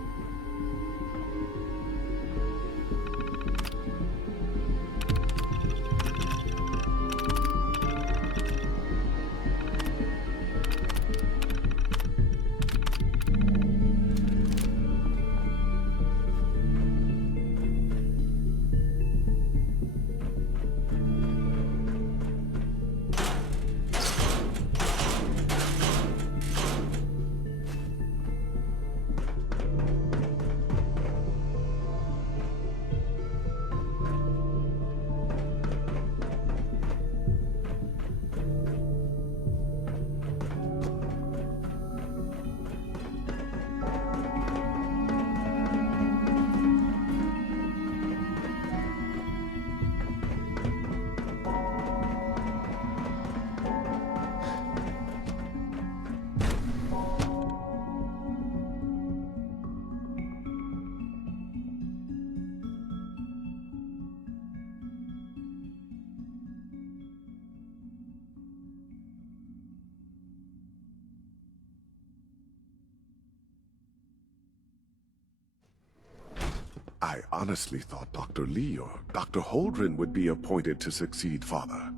I honestly thought Dr. Lee or Dr. Holdren would be appointed to succeed Father.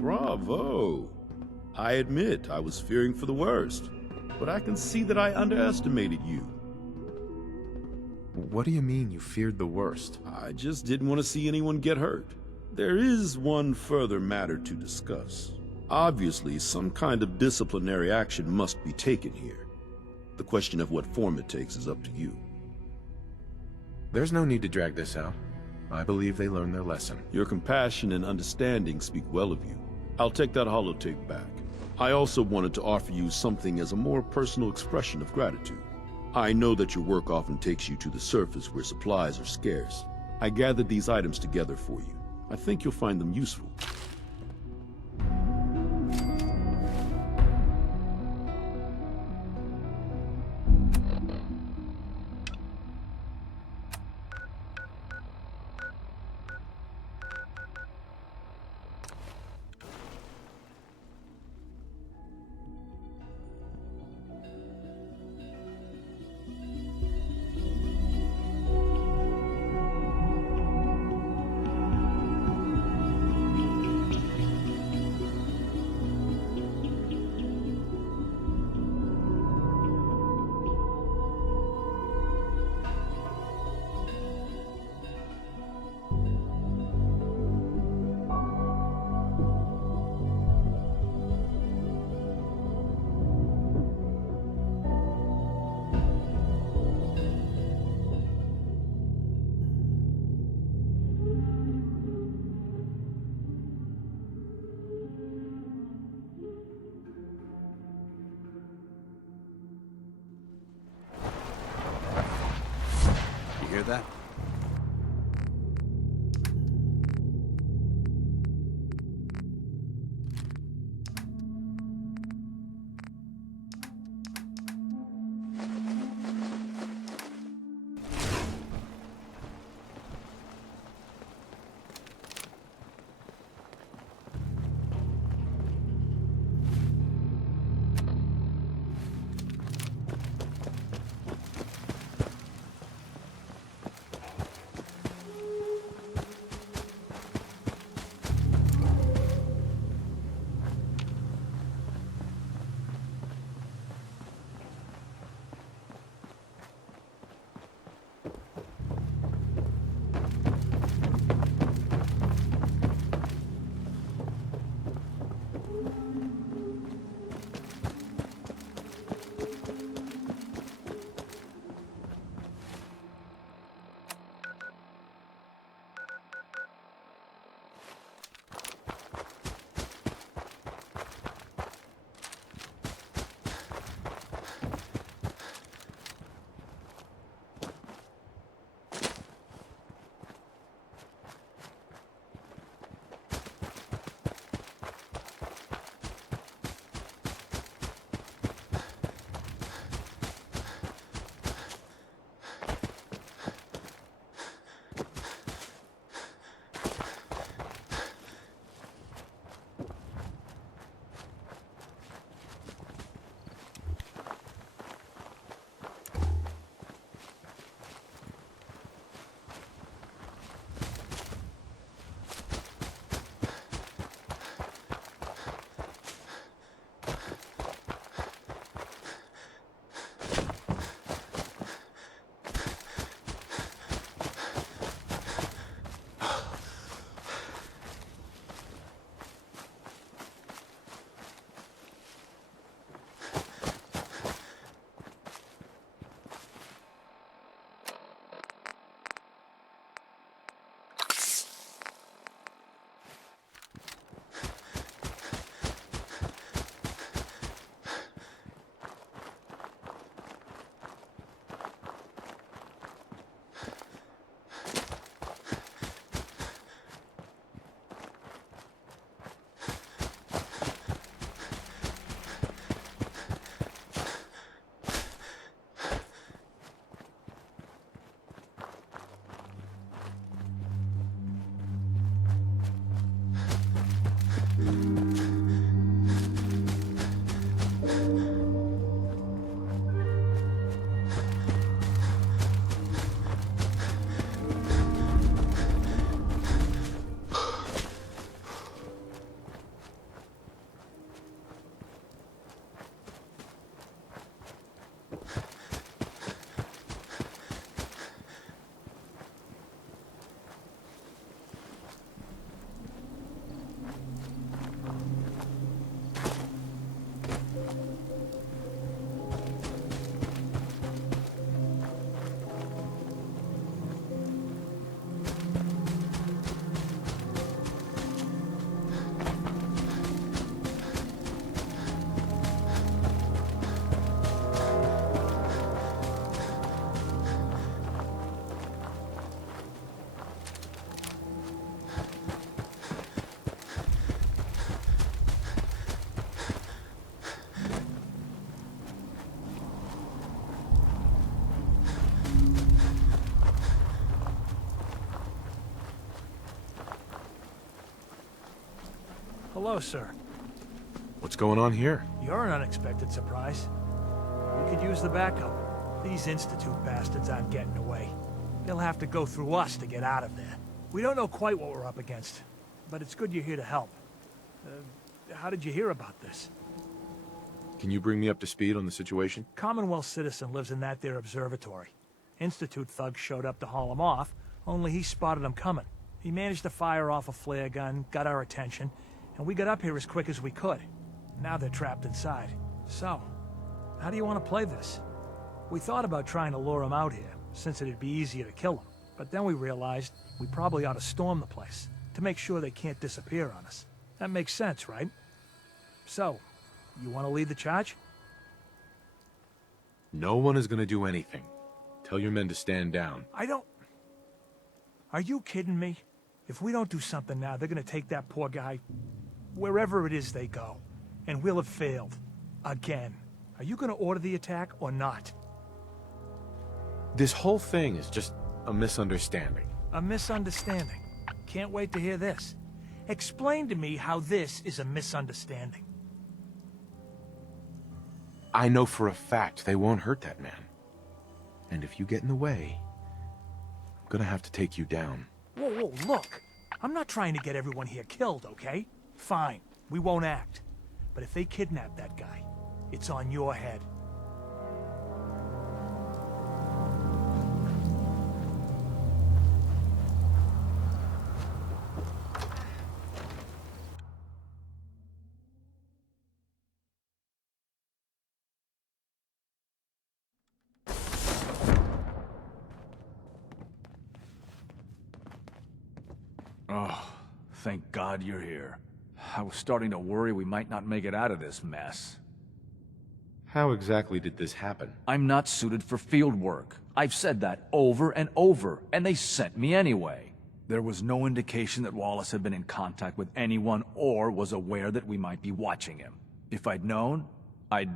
Bravo! I admit I was fearing for the worst, but I can see that I underestimated you. What do you mean you feared the worst? I just didn't want to see anyone get hurt. There is one further matter to discuss. Obviously, some kind of disciplinary action must be taken here. The question of what form it takes is up to you. There's no need to drag this out. I believe they learned their lesson. Your compassion and understanding speak well of you. I'll take that holotape back. I also wanted to offer you something as a more personal expression of gratitude. I know that your work often takes you to the surface where supplies are scarce. I gathered these items together for you. I think you'll find them useful. Hello, sir. What's going on here? You're an unexpected surprise. We could use the backup. These Institute bastards aren't getting away. They'll have to go through us to get out of there. We don't know quite what we're up against, but it's good you're here to help. How did you hear about this? Can you bring me up to speed on the situation? Commonwealth citizen lives in that there observatory. Institute thugs showed up to haul him off, only he spotted them coming. He managed to fire off a flare gun, got our attention, and we got up here as quick as we could. Now they're trapped inside. So, how do you want to play this? We thought about trying to lure them out here, since it'd be easier to kill them. But then we realized we probably ought to storm the place, to make sure they can't disappear on us. That makes sense, right? So, you want to lead the charge? No one is going to do anything. Tell your men to stand down. Are you kidding me? If we don't do something now, they're gonna take that poor guy wherever it is they go. And we'll have failed. Again. Are you gonna order the attack or not? This whole thing is just a misunderstanding. A misunderstanding? Can't wait to hear this. Explain to me how this is a misunderstanding. I know for a fact they won't hurt that man. And if you get in the way, I'm gonna have to take you down. Whoa, look! I'm not trying to get everyone here killed, okay? Fine, we won't act. But if they kidnap that guy, it's on your head. Oh, thank God you're here. I was starting to worry we might not make it out of this mess. How exactly did this happen? I'm not suited for field work. I've said that over and over, and they sent me anyway. There was no indication that Wallace had been in contact with anyone or was aware that we might be watching him. If I'd known, I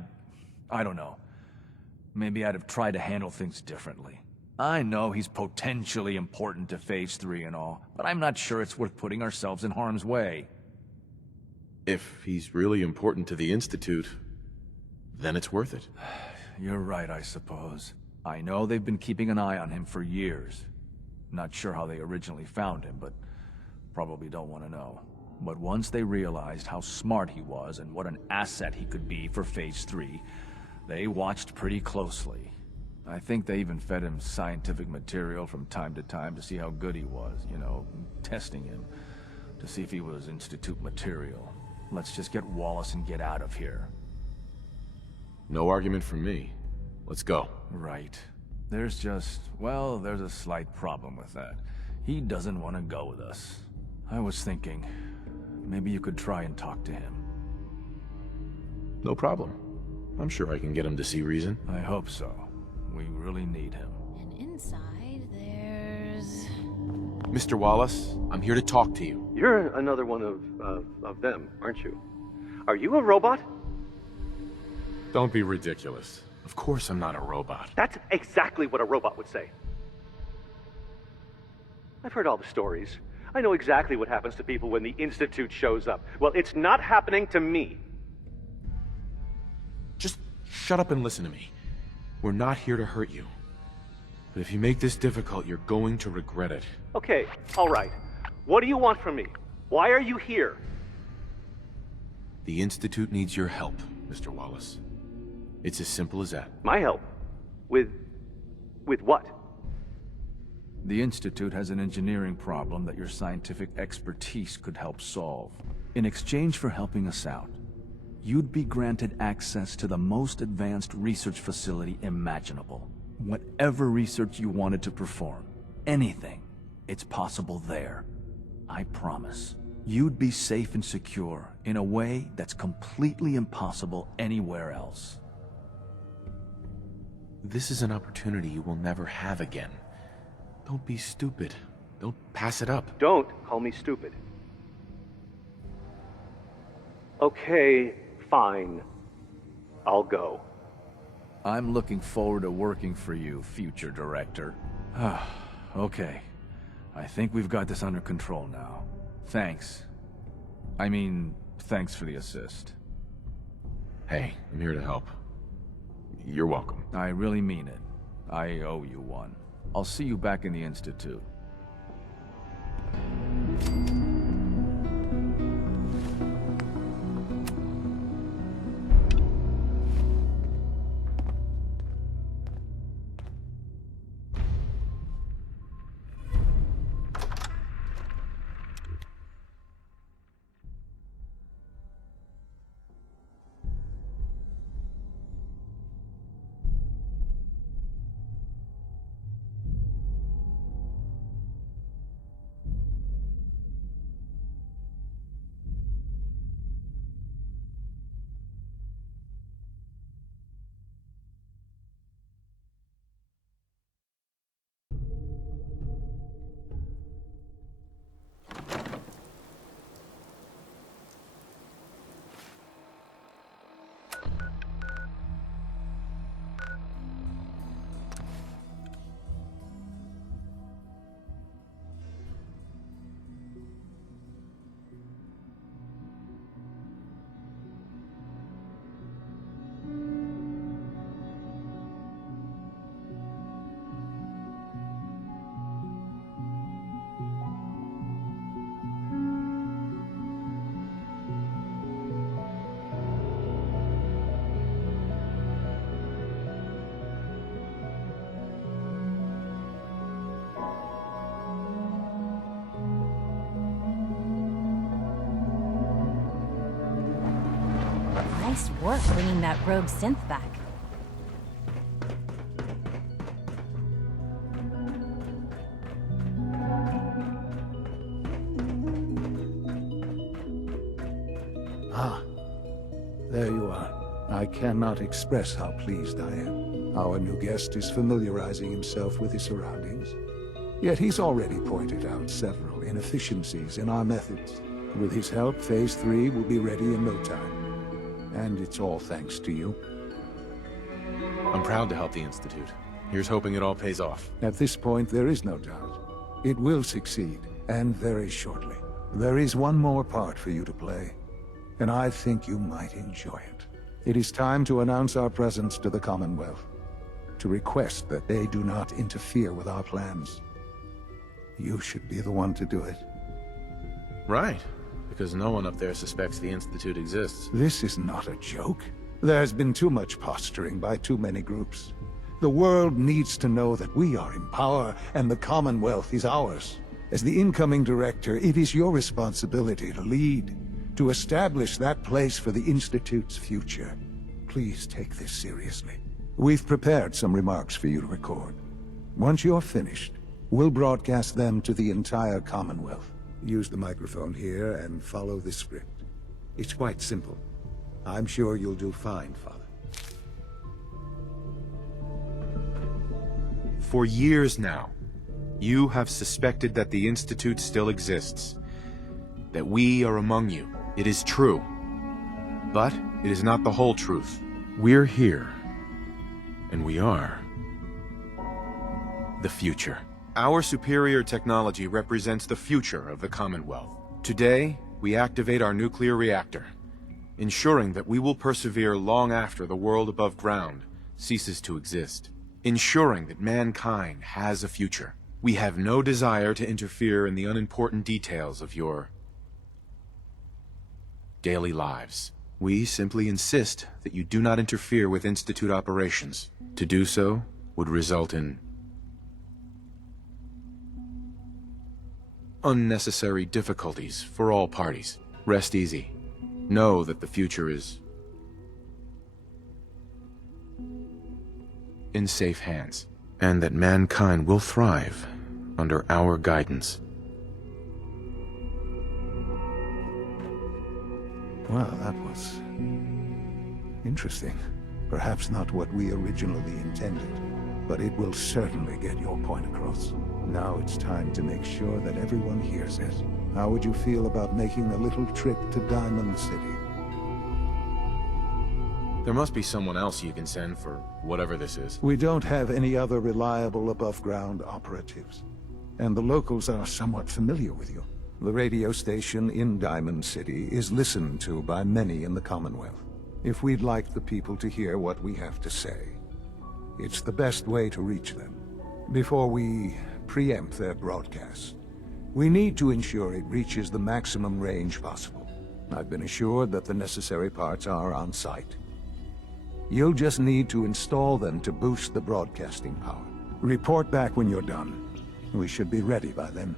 don't know. Maybe I'd have tried to handle things differently. I know he's potentially important to Phase 3 and all, but I'm not sure it's worth putting ourselves in harm's way. If he's really important to the Institute, then it's worth it. You're right, I suppose. I know they've been keeping an eye on him for years. Not sure how they originally found him, but probably don't want to know. But once they realized how smart he was and what an asset he could be for Phase 3, they watched pretty closely. I think they even fed him scientific material from time to time to see how good he was, you know, testing him, to see if he was Institute material. Let's just get Wallace and get out of here. No argument from me. Let's go. Right. There's a slight problem with that. He doesn't want to go with us. I was thinking, maybe you could try and talk to him. No problem. I'm sure I can get him to see reason. I hope so. We really need him. And inside, there's... Mr. Wallace, I'm here to talk to you. You're another one of them, aren't you? Are you a robot? Don't be ridiculous. Of course I'm not a robot. That's exactly what a robot would say. I've heard all the stories. I know exactly what happens to people when the Institute shows up. Well, it's not happening to me. Just shut up and listen to me. We're not here to hurt you. But if you make this difficult, you're going to regret it. Okay, all right. What do you want from me? Why are you here? The Institute needs your help, Mr. Wallace. It's as simple as that. My help? With what? The Institute has an engineering problem that your scientific expertise could help solve. In exchange for helping us out, you'd be granted access to the most advanced research facility imaginable. Whatever research you wanted to perform, anything, it's possible there. I promise. You'd be safe and secure in a way that's completely impossible anywhere else. This is an opportunity you will never have again. Don't be stupid. Don't pass it up. Don't call me stupid. Okay, fine. I'll go. I'm looking forward to working for you, future director. Okay. I think we've got this under control now. Thanks. I mean, thanks for the assist. Hey, I'm here to help. You're welcome. I really mean it. I owe you one. I'll see you back in the Institute. Nice work bringing that rogue synth back. Ah, there you are. I cannot express how pleased I am. Our new guest is familiarizing himself with his surroundings. Yet he's already pointed out several inefficiencies in our methods. With his help, Phase 3 will be ready in no time. And it's all thanks to you. I'm proud to help the Institute. Here's hoping it all pays off. At this point, there is no doubt. It will succeed, and very shortly. There is one more part for you to play, and I think you might enjoy it. It is time to announce our presence to the Commonwealth, to request that they do not interfere with our plans. You should be the one to do it. Right. Because no one up there suspects the Institute exists. This is not a joke. There's been too much posturing by too many groups. The world needs to know that we are in power and the Commonwealth is ours. As the incoming director, it is your responsibility to lead, to establish that place for the Institute's future. Please take this seriously. We've prepared some remarks for you to record. Once you're finished, we'll broadcast them to the entire Commonwealth. Use the microphone here and follow the script. It's quite simple. I'm sure you'll do fine, Father. For years now, you have suspected that the Institute still exists. That we are among you. It is true. But it is not the whole truth. We're here. And we are the future. Our superior technology represents the future of the Commonwealth. Today, we activate our nuclear reactor, ensuring that we will persevere long after the world above ground ceases to exist. Ensuring that mankind has a future. We have no desire to interfere in the unimportant details of your daily lives. We simply insist that you do not interfere with Institute operations. To do so would result in unnecessary difficulties for all parties. Rest easy. Know that the future is in safe hands, and that mankind will thrive under our guidance. Well, that was interesting. Perhaps not what we originally intended, but it will certainly get your point across. Now it's time to make sure that everyone hears it. How would you feel about making a little trip to Diamond City? There must be someone else you can send for whatever this is. We don't have any other reliable above-ground operatives, and the locals are somewhat familiar with you. The radio station in Diamond City is listened to by many in the Commonwealth. If we'd like the people to hear what we have to say, it's the best way to reach them. Before we preempt their broadcasts, we need to ensure it reaches the maximum range possible. I've been assured that the necessary parts are on site. You'll just need to install them to boost the broadcasting power. Report back when you're done. We should be ready by then.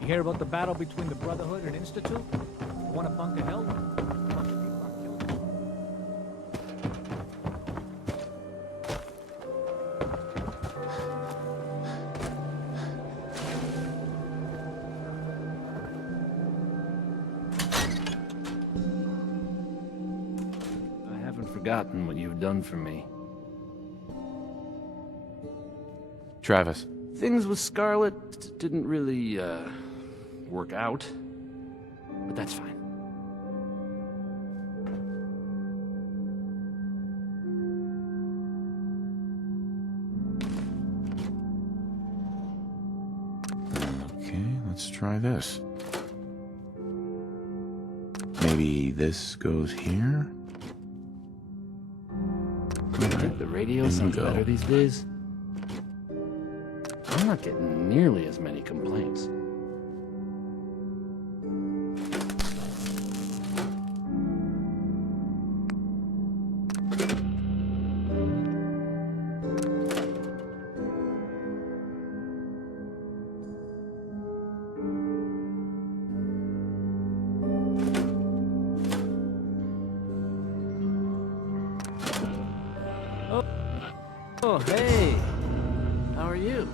You hear about the battle between the Brotherhood and Institute? Want a bunker held? A bunch of people got killed. I haven't forgotten what you've done for me. Travis. Things with Scarlet didn't really, work out. But that's fine. Okay, let's try this. Maybe this goes here? You think the radio sounds better these days? I'm not getting nearly as many complaints. Oh, hey! How are you?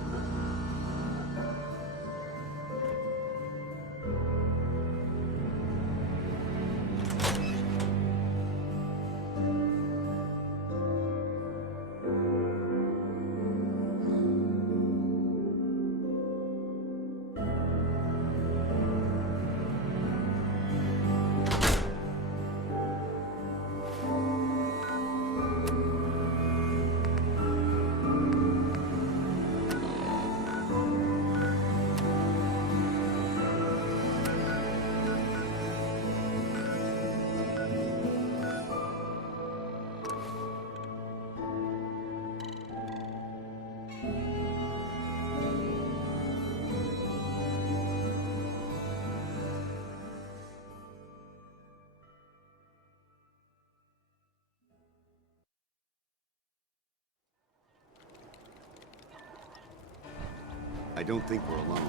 I don't think we're alone.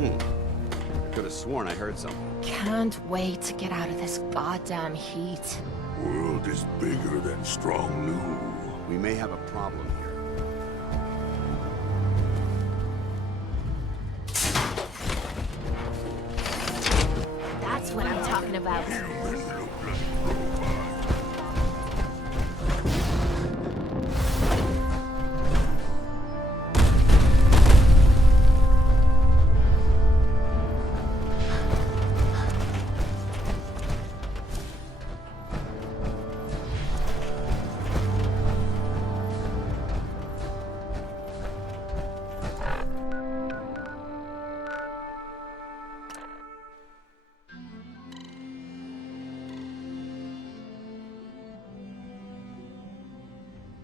I could have sworn I heard something. Can't wait to get out of this goddamn heat. World is bigger than Strong knew. We may have a problem here. That's what I'm talking about.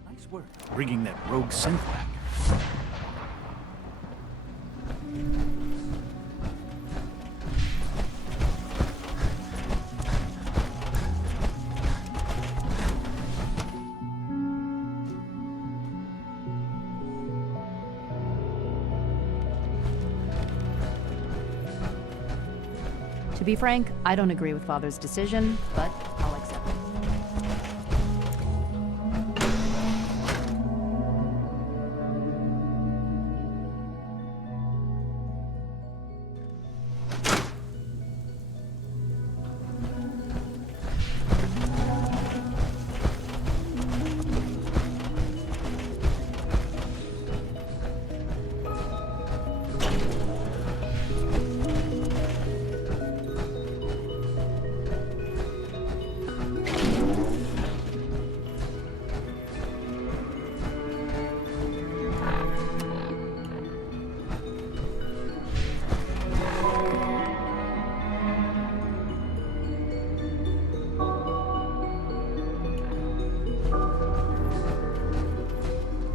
Nice work, bringing that rogue synth back. To be frank, I don't agree with Father's decision, but I'll accept it.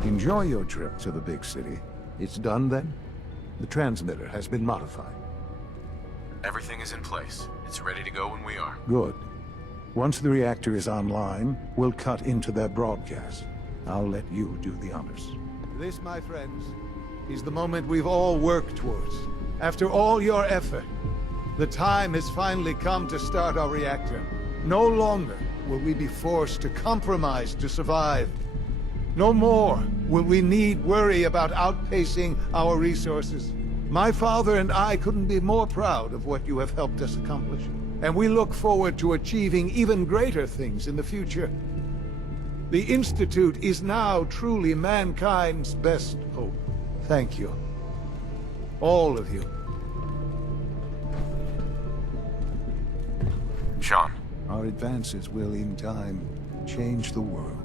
Enjoy your trip to the big city. It's done then? The transmitter has been modified. Everything is in place. It's ready to go when we are. Good. Once the reactor is online, we'll cut into their broadcast. I'll let you do the honors. This, my friends, is the moment we've all worked towards. After all your effort, the time has finally come to start our reactor. No longer will we be forced to compromise to survive. No more will we need worry about outpacing our resources. My father and I couldn't be more proud of what you have helped us accomplish. And we look forward to achieving even greater things in the future. The Institute is now truly mankind's best hope. Thank you. All of you. Sean. Our advances will, in time, change the world.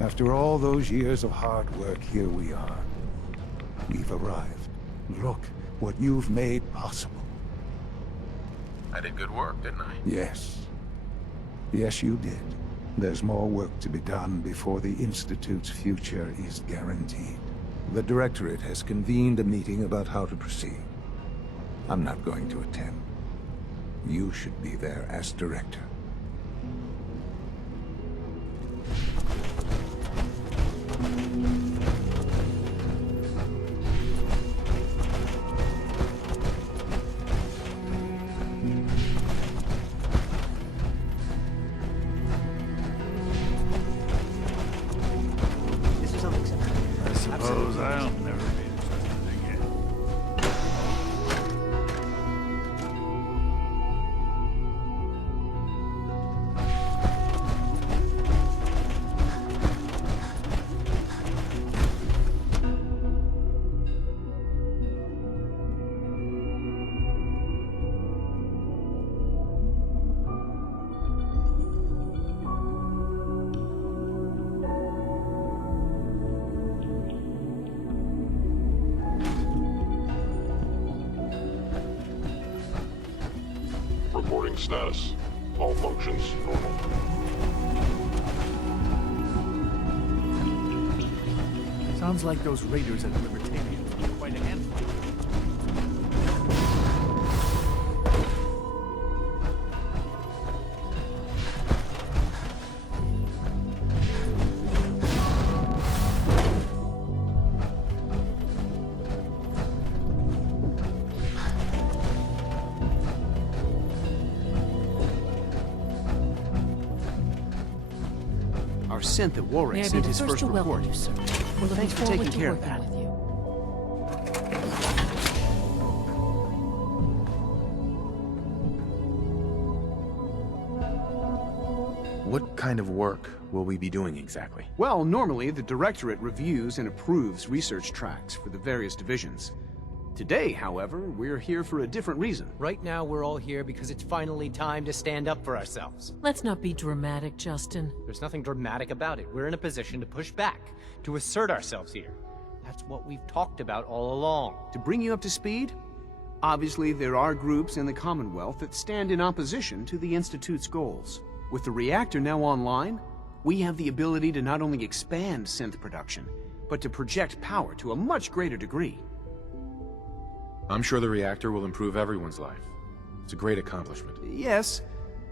After all those years of hard work, here we are. We've arrived. Look what you've made possible. I did good work, didn't I? Yes. Yes, you did. There's more work to be done before the Institute's future is guaranteed. The Directorate has convened a meeting about how to proceed. I'm not going to attend. You should be there as Director. Reporting status. All functions normal. Sounds like those raiders at Libertania are quite a handful. Our synth at Warwick May I be sent the his first first to report. welcome you, sir. We're looking Thanks for forward taking to care of working that. with you. What kind of work will we be doing exactly? Well, normally the Directorate reviews and approves research tracks for the various divisions. Today, however, we're here for a different reason. Right now, we're all here because it's finally time to stand up for ourselves. Let's not be dramatic, Justin. There's nothing dramatic about it. We're in a position to push back, to assert ourselves here. That's what we've talked about all along. To bring you up to speed, obviously there are groups in the Commonwealth that stand in opposition to the Institute's goals. With the reactor now online, we have the ability to not only expand synth production, but to project power to a much greater degree. I'm sure the reactor will improve everyone's life. It's a great accomplishment. Yes,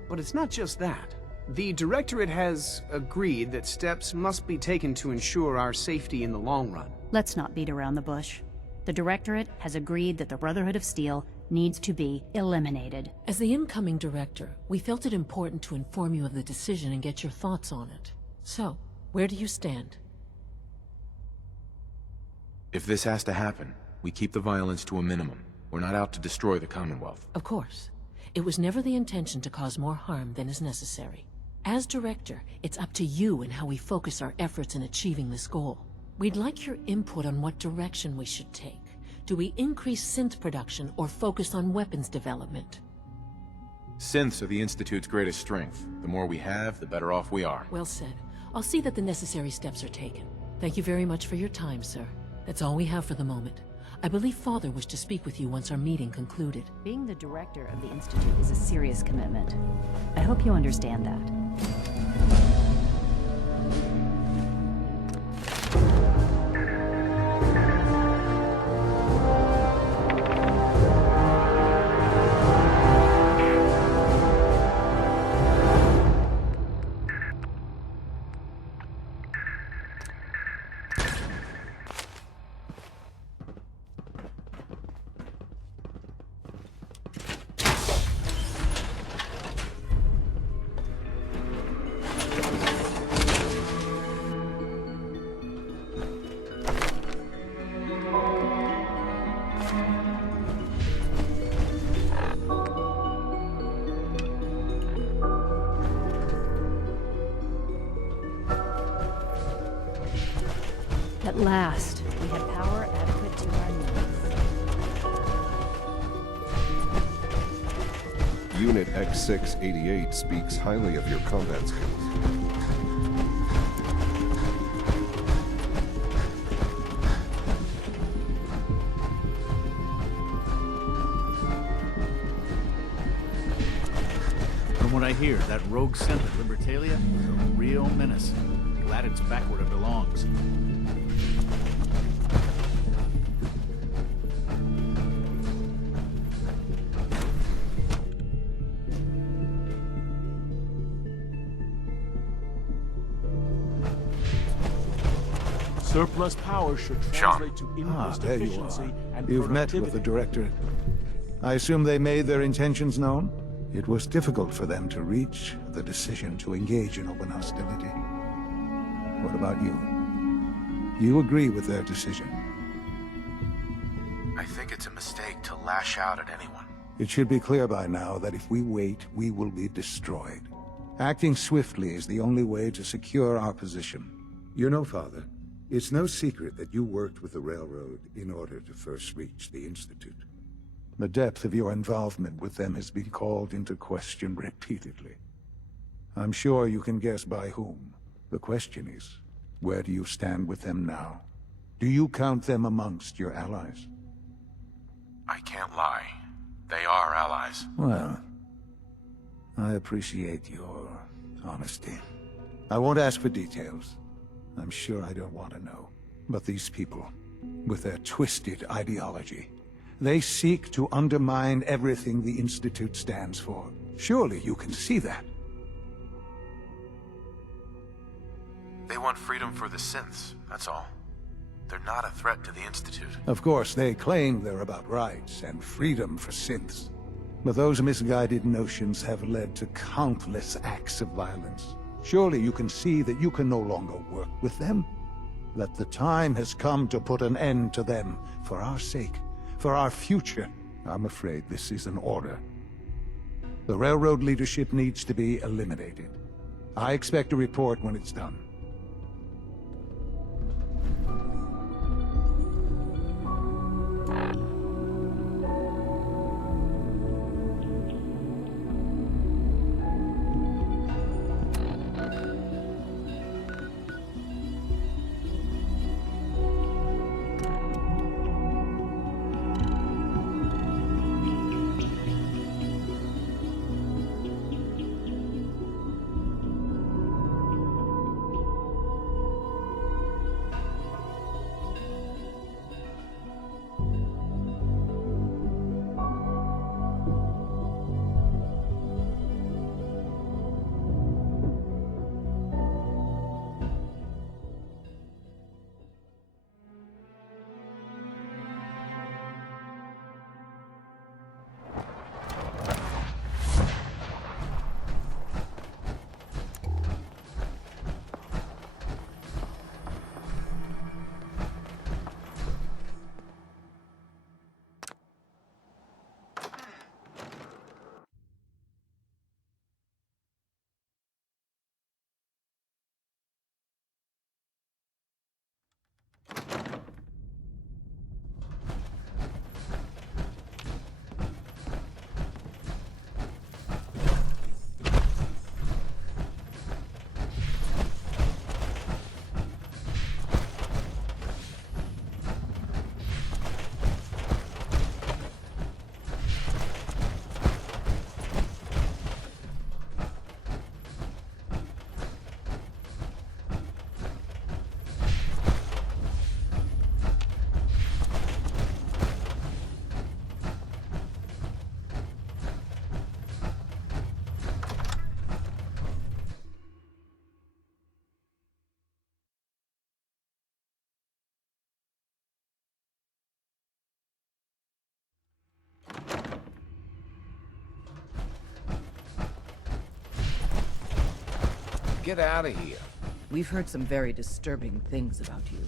but it's not just that. The Directorate has agreed that steps must be taken to ensure our safety in the long run. Let's not beat around the bush. The Directorate has agreed that the Brotherhood of Steel needs to be eliminated. As the incoming director, we felt it important to inform you of the decision and get your thoughts on it. So, where do you stand? If this has to happen, we keep the violence to a minimum. We're not out to destroy the Commonwealth. Of course. It was never the intention to cause more harm than is necessary. As director, it's up to you and how we focus our efforts in achieving this goal. We'd like your input on what direction we should take. Do we increase synth production or focus on weapons development? Synths are the Institute's greatest strength. The more we have, the better off we are. Well said. I'll see that the necessary steps are taken. Thank you very much for your time, sir. That's all we have for the moment. I believe Father wished to speak with you once our meeting concluded. Being the director of the Institute is a serious commitment. I hope you understand that. At last, we had power adequate to our needs. Unit X688 speaks highly of your combat skills. From what I hear, that rogue synth at Libertalia is a real menace. Glad it's back where it belongs. Surplus power should translate to increased There you efficiency are. and You've met with the Directorate. I assume they made their intentions known? It was difficult for them to reach the decision to engage in open hostility. What about you? You agree with their decision? I think it's a mistake to lash out at anyone. It should be clear by now that if we wait, we will be destroyed. Acting swiftly is the only way to secure our position. You know, Father, it's no secret that you worked with the Railroad in order to first reach the Institute. The depth of your involvement with them has been called into question repeatedly. I'm sure you can guess by whom. The question is, where do you stand with them now? Do you count them amongst your allies? I can't lie. They are allies. Well, I appreciate your honesty. I won't ask for details. I'm sure I don't want to know. But these people, with their twisted ideology, they seek to undermine everything the Institute stands for. Surely you can see that. They want freedom for the synths, that's all. They're not a threat to the Institute. Of course, they claim they're about rights and freedom for synths. But those misguided notions have led to countless acts of violence. Surely you can see that you can no longer work with them. That the time has come to put an end to them, for our sake, for our future. I'm afraid this is an order. The Railroad leadership needs to be eliminated. I expect a report when it's done. get out of here. We've heard some very disturbing things about you.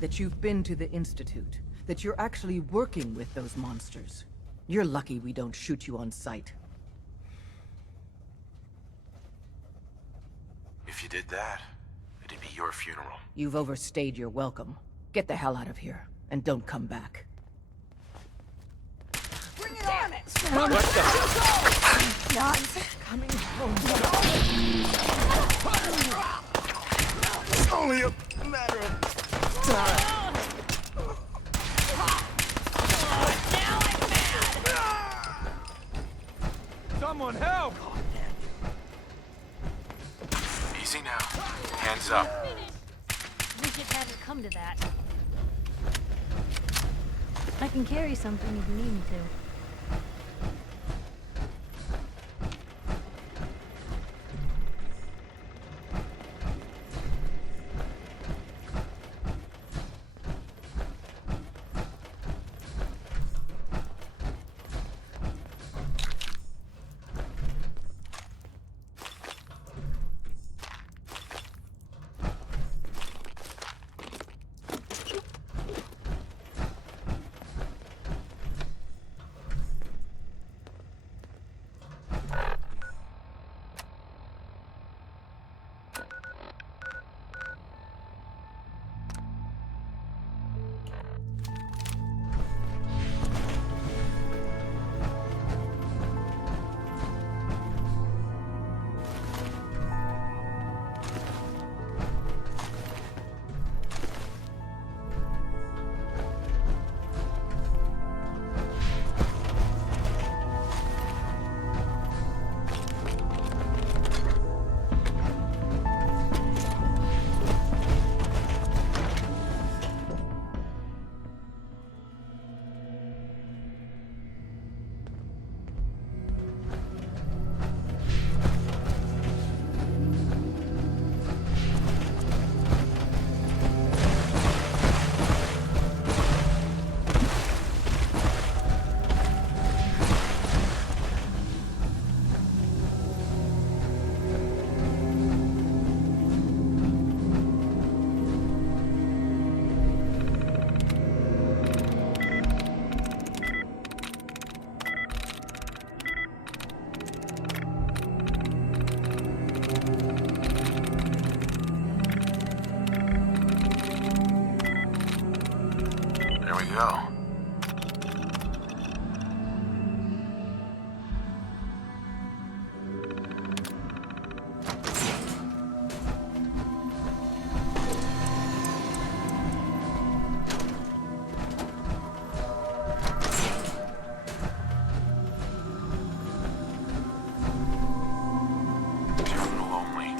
That you've been to the Institute. That you're actually working with those monsters. You're lucky we don't shoot you on sight. If you did that, it'd be your funeral. You've overstayed your welcome. Get the hell out of here, and don't come back. Bring it on! What the? Not coming home. It's only a matter of time. Someone help! Easy now. Hands up. Wish it hadn't come to that. I can carry something if you need me to. There we go. Terminal only.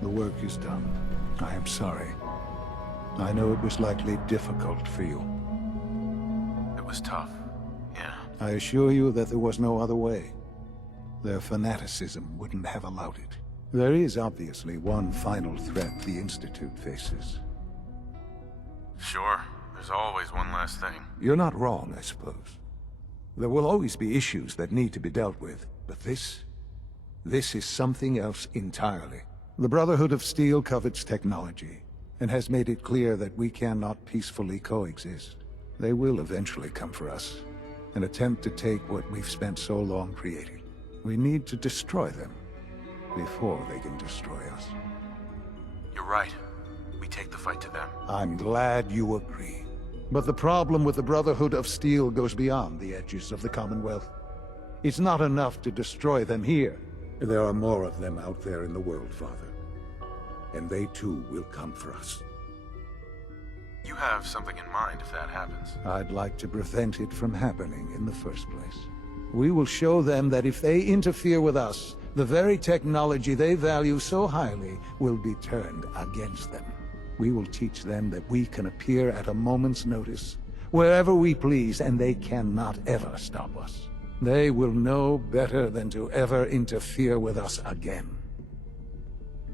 The work is done. I am sorry. I know it was likely difficult for you. It was tough, yeah. I assure you that there was no other way. Their fanaticism wouldn't have allowed it. There is obviously one final threat the Institute faces. Sure, there's always one last thing. You're not wrong, I suppose. There will always be issues that need to be dealt with, but this is something else entirely. The Brotherhood of Steel covets technology, and has made it clear that we cannot peacefully coexist. They will eventually come for us, and attempt to take what we've spent so long creating. We need to destroy them, before they can destroy us. You're right. We take the fight to them. I'm glad you agree. But the problem with the Brotherhood of Steel goes beyond the edges of the Commonwealth. It's not enough to destroy them here. There are more of them out there in the world, Father. And they too will come for us. You have something in mind if that happens. I'd like to prevent it from happening in the first place. We will show them that if they interfere with us, the very technology they value so highly will be turned against them. We will teach them that we can appear at a moment's notice, wherever we please, and they cannot ever stop us. They will know better than to ever interfere with us again.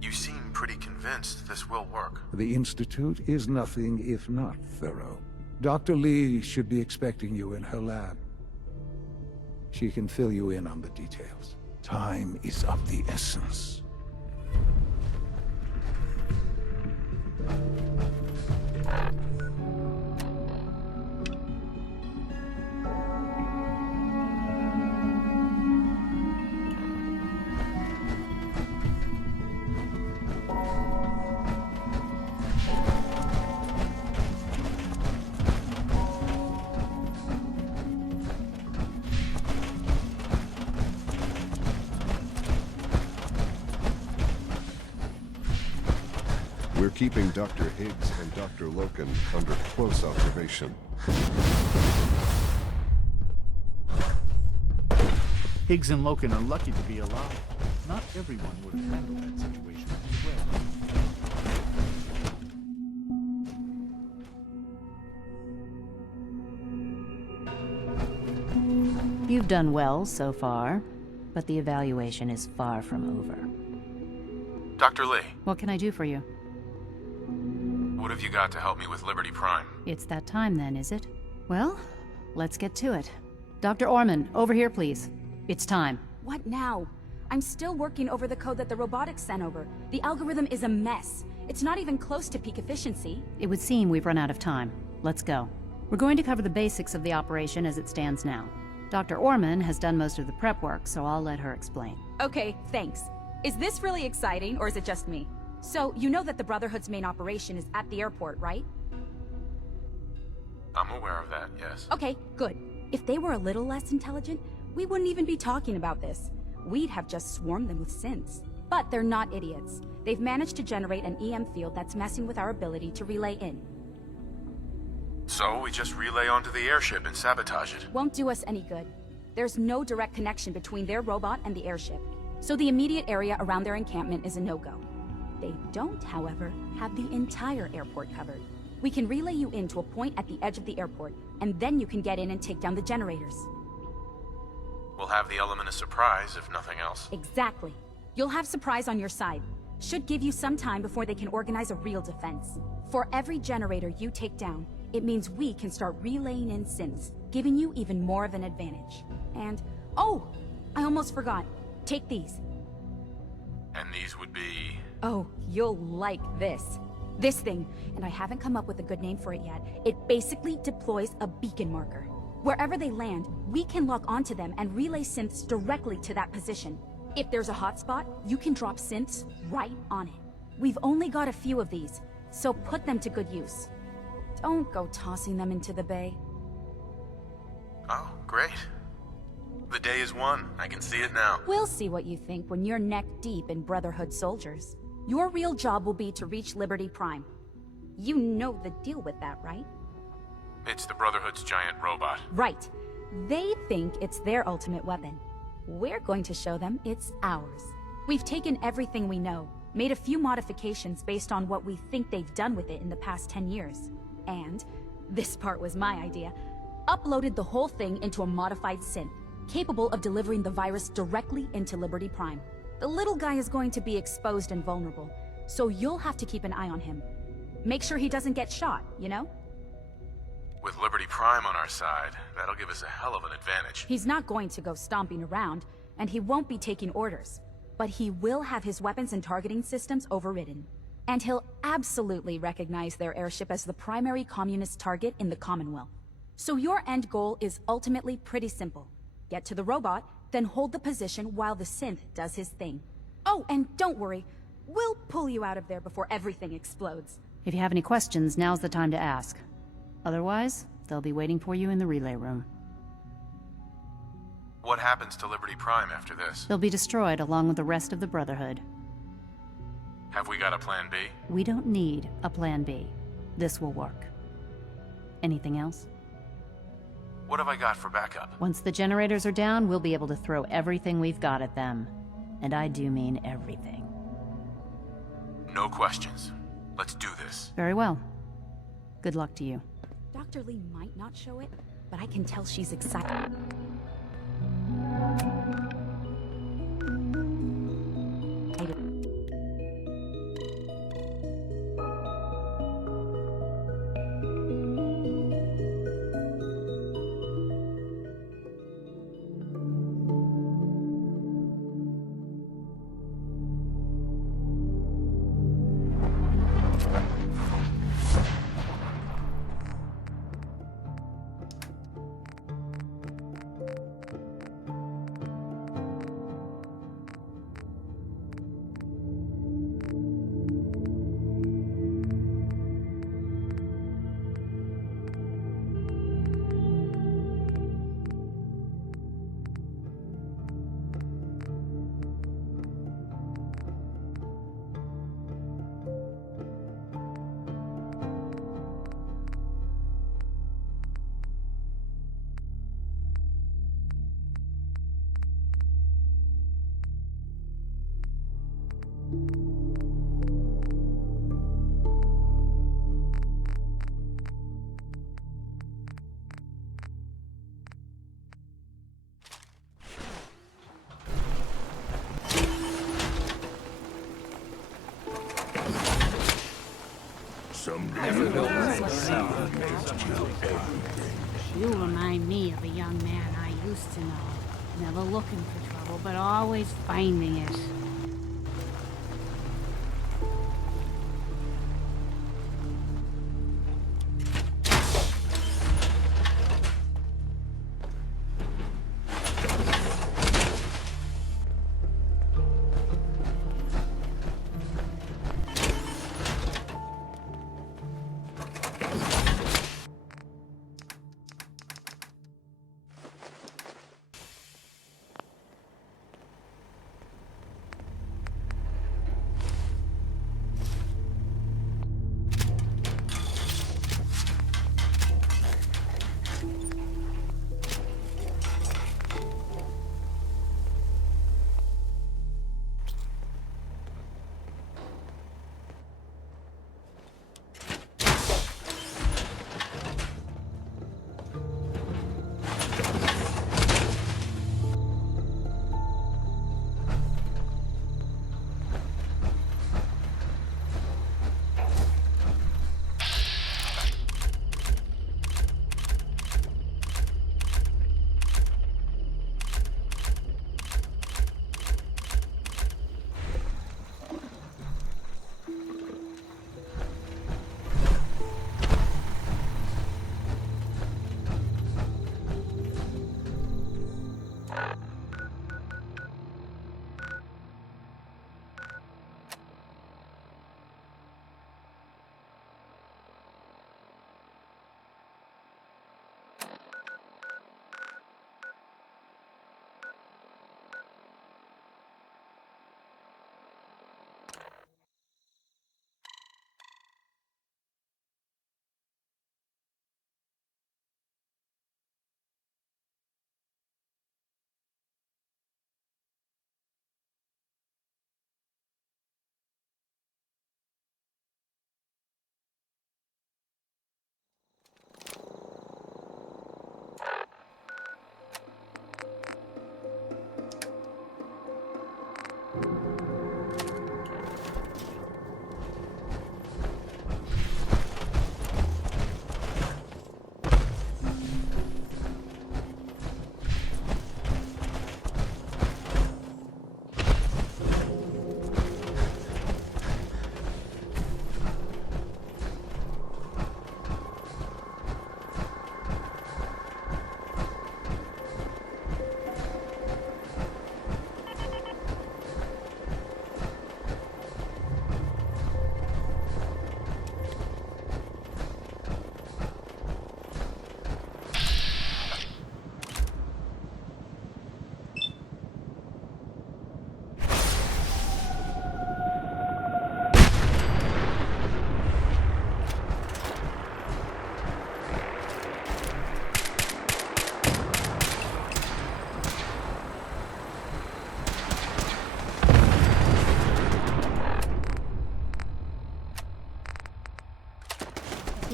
You seem pretty convinced this will work. The Institute is nothing if not thorough. Dr. Lee should be expecting you in her lab. She can fill you in on the details. Time is of the essence. We're keeping Dr. Higgs and Dr. Loken under close observation. Higgs and Loken are lucky to be alive. Not everyone would have handled that situation as well. You've done well so far, but the evaluation is far from over. Dr. Lee. What can I do for you? What have you got to help me with Liberty Prime? It's that time then, is it? Well, let's get to it. Dr. Orman, over here, please. It's time. What now? I'm still working over the code that the robotics sent over. The algorithm is a mess. It's not even close to peak efficiency. It would seem we've run out of time. Let's go. We're going to cover the basics of the operation as it stands now. Dr. Orman has done most of the prep work, so I'll let her explain. Okay, thanks. Is this really exciting, or is it just me? So, you know that the Brotherhood's main operation is at the airport, right? I'm aware of that, yes. Okay, good. If they were a little less intelligent, we wouldn't even be talking about this. We'd have just swarmed them with synths. But they're not idiots. They've managed to generate an EM field that's messing with our ability to relay in. So we just relay onto the airship and sabotage it. Won't do us any good. There's no direct connection between their robot and the airship, so the immediate area around their encampment is a no-go. They don't, however, have the entire airport covered. We can relay you in to a point at the edge of the airport, and then you can get in and take down the generators. We'll have the element of surprise, if nothing else. Exactly. You'll have surprise on your side. Should give you some time before they can organize a real defense. For every generator you take down, it means we can start relaying in synths, giving you even more of an advantage. And, oh, I almost forgot. Take these. And these would be... Oh, you'll like this. This thing, and I haven't come up with a good name for it yet, it basically deploys a beacon marker. Wherever they land, we can lock onto them and relay synths directly to that position. If there's a hotspot, you can drop synths right on it. We've only got a few of these, so put them to good use. Don't go tossing them into the bay. Oh, great. The day is won. I can see it now. We'll see what you think when you're neck deep in Brotherhood soldiers. Your real job will be to reach Liberty Prime. You know the deal with that, right? It's the Brotherhood's giant robot. Right. They think it's their ultimate weapon. We're going to show them it's ours. We've taken everything we know, made a few modifications based on what we think they've done with it in the past 10 years. And, this part was my idea, uploaded the whole thing into a modified synth, capable of delivering the virus directly into Liberty Prime. The little guy is going to be exposed and vulnerable, so you'll have to keep an eye on him. Make sure he doesn't get shot, you know? With Liberty Prime on our side, that'll give us a hell of an advantage. He's not going to go stomping around, and he won't be taking orders. But he will have his weapons and targeting systems overridden. And he'll absolutely recognize their airship as the primary communist target in the Commonwealth. So your end goal is ultimately pretty simple. Get to the robot, then hold the position while the synth does his thing. Oh, and don't worry, we'll pull you out of there before everything explodes. If you have any questions, now's the time to ask. Otherwise, they'll be waiting for you in the relay room. What happens to Liberty Prime after this? They'll be destroyed along with the rest of the Brotherhood. Have we got a plan B? We don't need a plan B. This will work. Anything else? What have I got for backup? Once the generators are down, we'll be able to throw everything we've got at them. And I do mean everything. No questions. Let's do this. Very well. Good luck to you. Dr. Lee might not show it, but I can tell she's excited. You remind me of a young man I used to know. Never looking for trouble, but always finding it.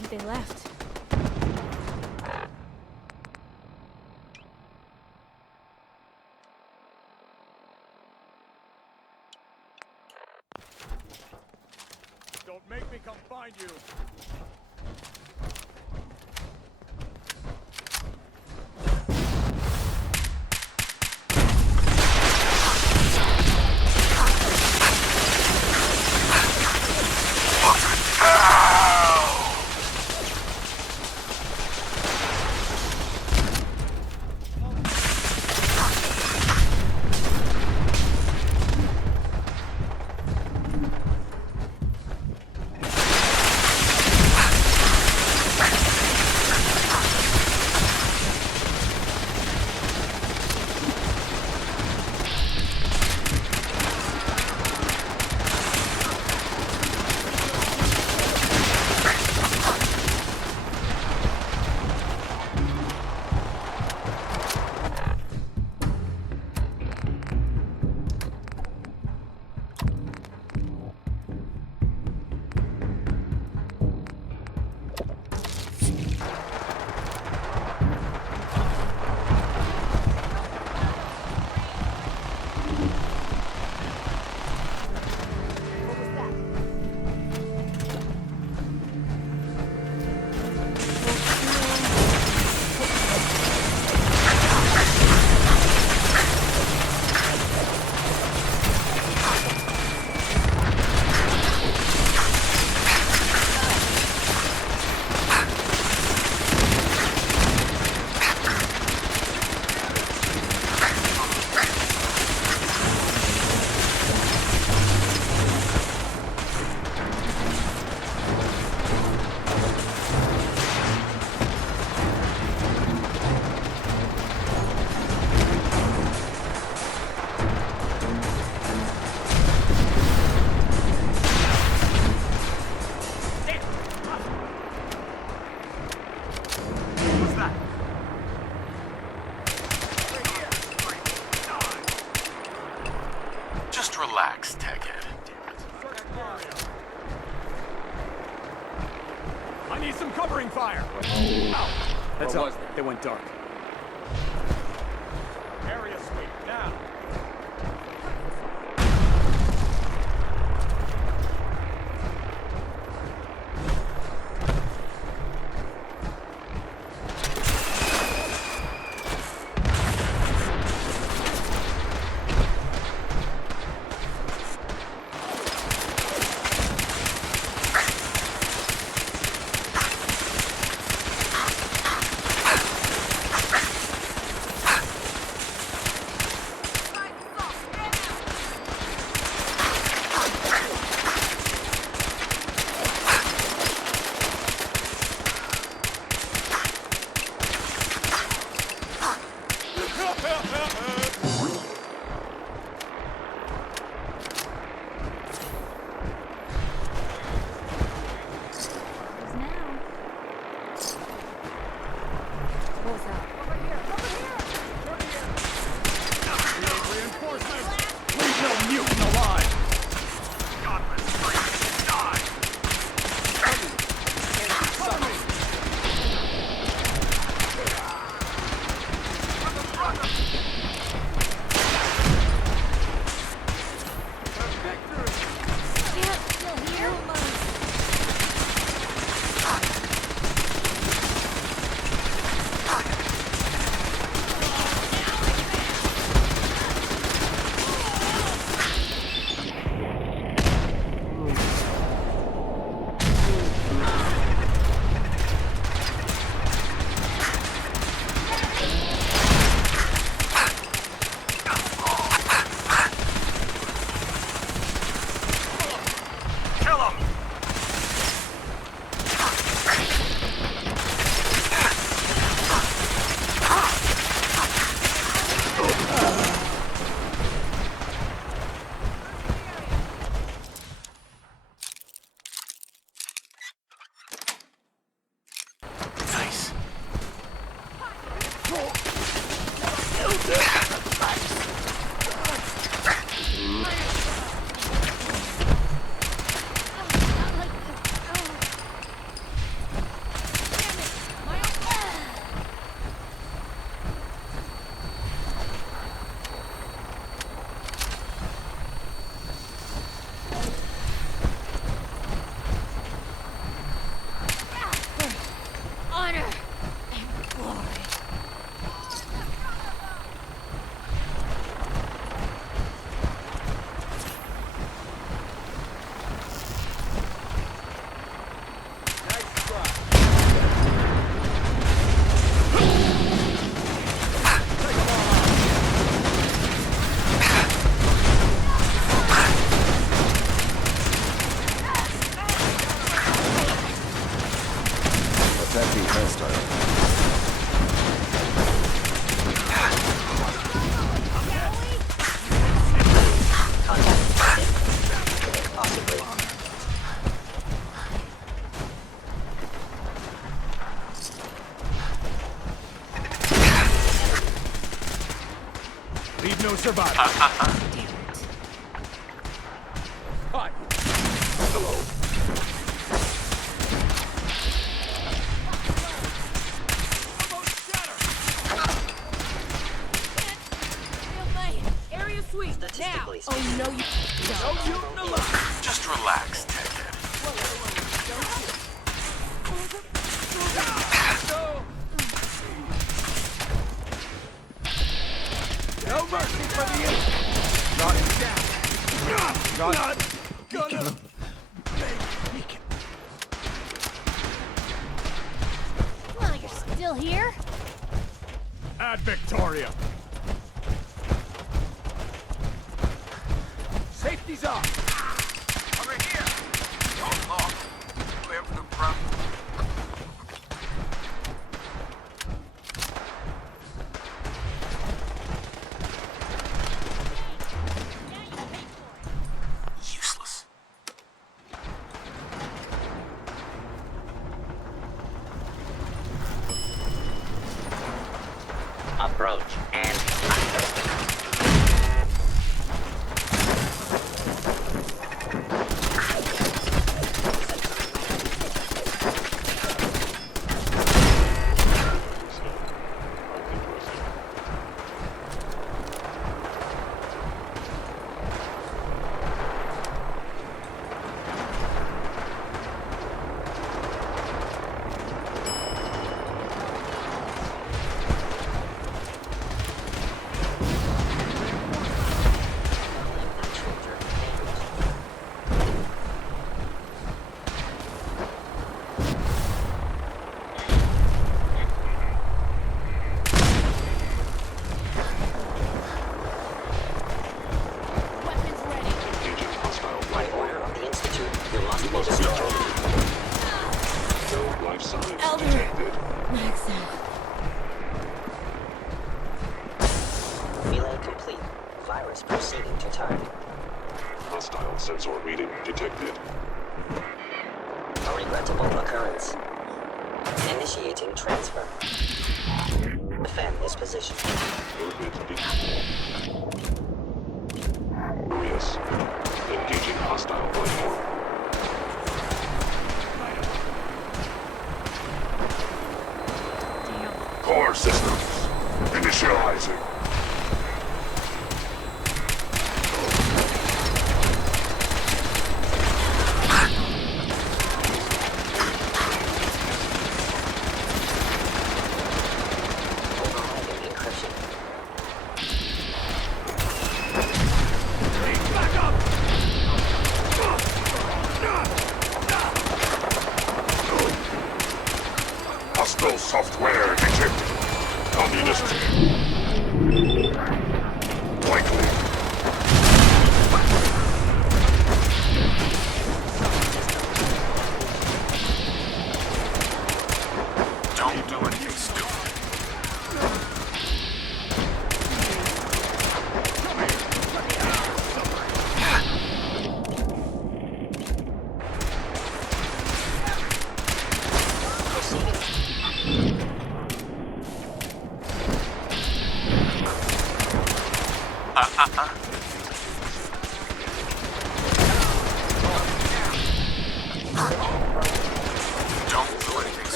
think they left. Don't make me come find you. Relax, Techhead. I need some covering fire. That's all. They went dark. Area sweep now. Engaging hostile. Possibly. Leave no survivors. Hi. Hello. Area sweep, now! Oh, no, you don't. No, you Just relax, Ted. No mercy for the innocent. Got it down. Got it. Gonna. Well, you're still here? Ad Victoria. Safety's off. Over here. Don't lock. Clear for the front. Useless. Approach and relay complete. Virus proceeding to target. Hostile sensor reading detected. A regrettable occurrence. Initiating transfer. Defend this position. Yes. Engaging hostile life form. Core systems. Initializing. Overriding encryption. Hostile software detected. Communist. Likely. Don't do anything stupid.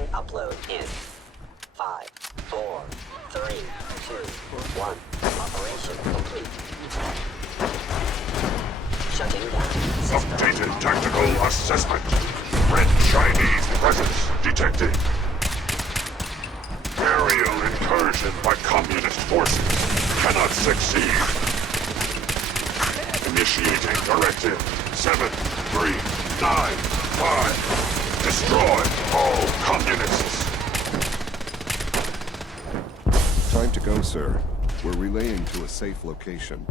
Processing upload in 5, 4, 3, 2, 1. Operation complete. Shutting down system. Updated tactical assessment. Red Chinese presence detected. Aerial incursion by communist forces cannot succeed. Initiating directive 7, 3, 9, 5. Destroy all communists. Time to go, sir. We're relaying to a safe location.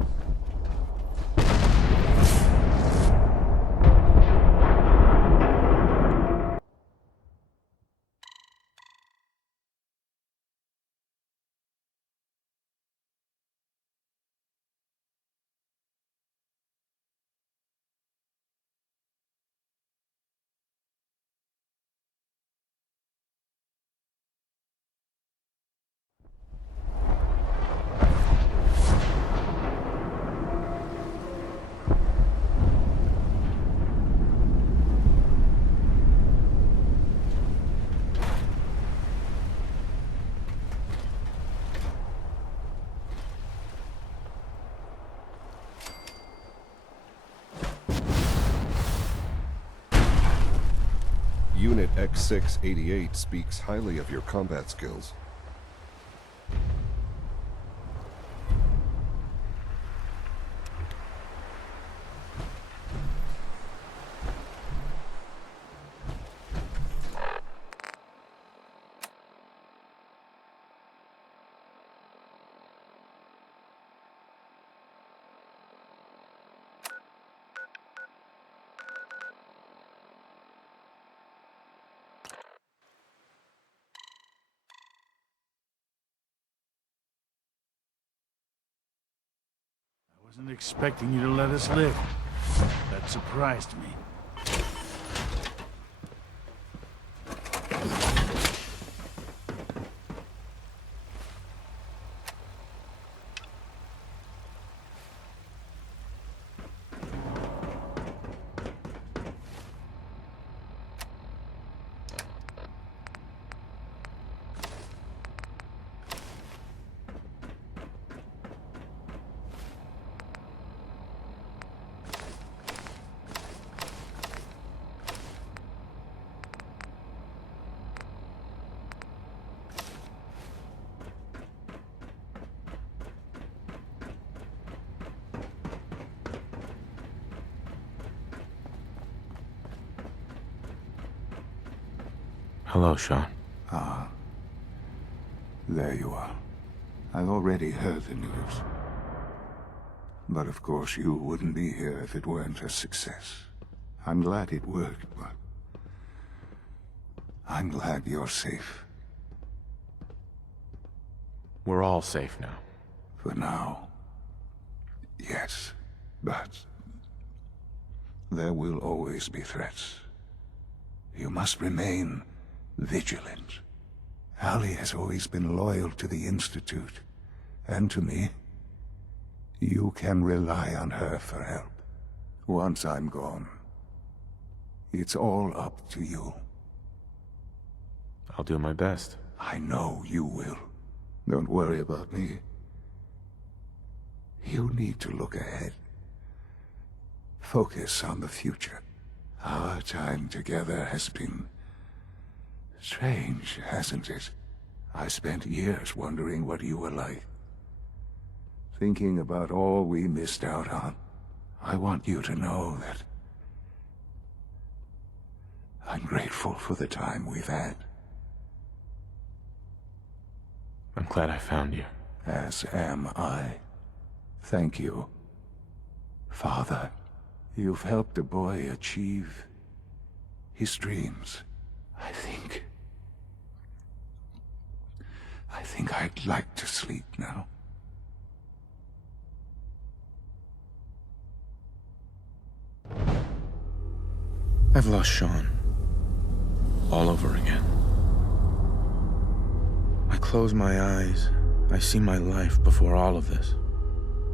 Unit X688 speaks highly of your combat skills. I wasn't expecting you to let us live. That surprised me. Hello, Sean. Ah. There you are. I've already heard the news. But of course you wouldn't be here if it weren't a success. I'm glad it worked, but I'm glad you're safe. We're all safe now. For now. Yes, but there will always be threats. You must remain vigilant. Allie has always been loyal to the Institute, and to me. You can rely on her for help. Once I'm gone, it's all up to you. I'll do my best. I know you will. Don't worry about me. You need to look ahead. Focus on the future. Our time together has been strange, hasn't it? I spent years wondering what you were like. Thinking about all we missed out on. I want you to know that I'm grateful for the time we've had. I'm glad I found you. As am I. Thank you, Father. You've helped a boy achieve his dreams. I think I'd like to sleep now. I've lost Sean. All over again. I close my eyes. I see my life before all of this.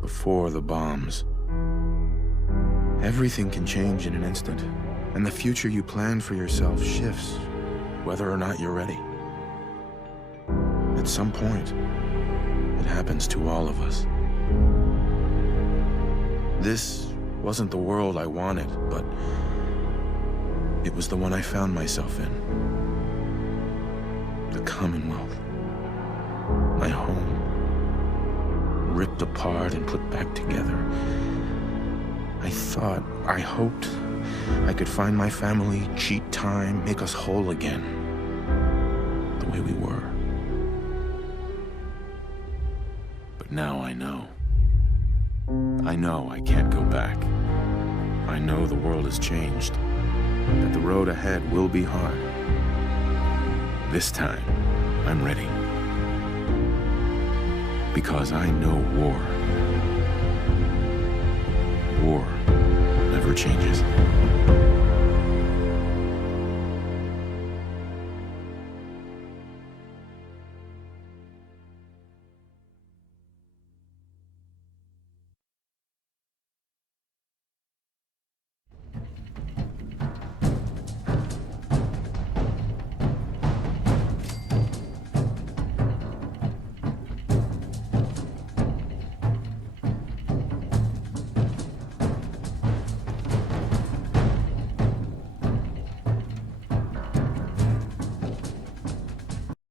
Before the bombs. Everything can change in an instant, and the future you planned for yourself shifts whether or not you're ready. At some point, it happens to all of us. This wasn't the world I wanted, but it was the one I found myself in. The Commonwealth. My home. Ripped apart and put back together. I hoped I could find my family, cheat time, make us whole again. The way we were. But now I know. I know I can't go back. I know the world has changed. That the road ahead will be hard. This time, I'm ready. Because I know war. War never changes.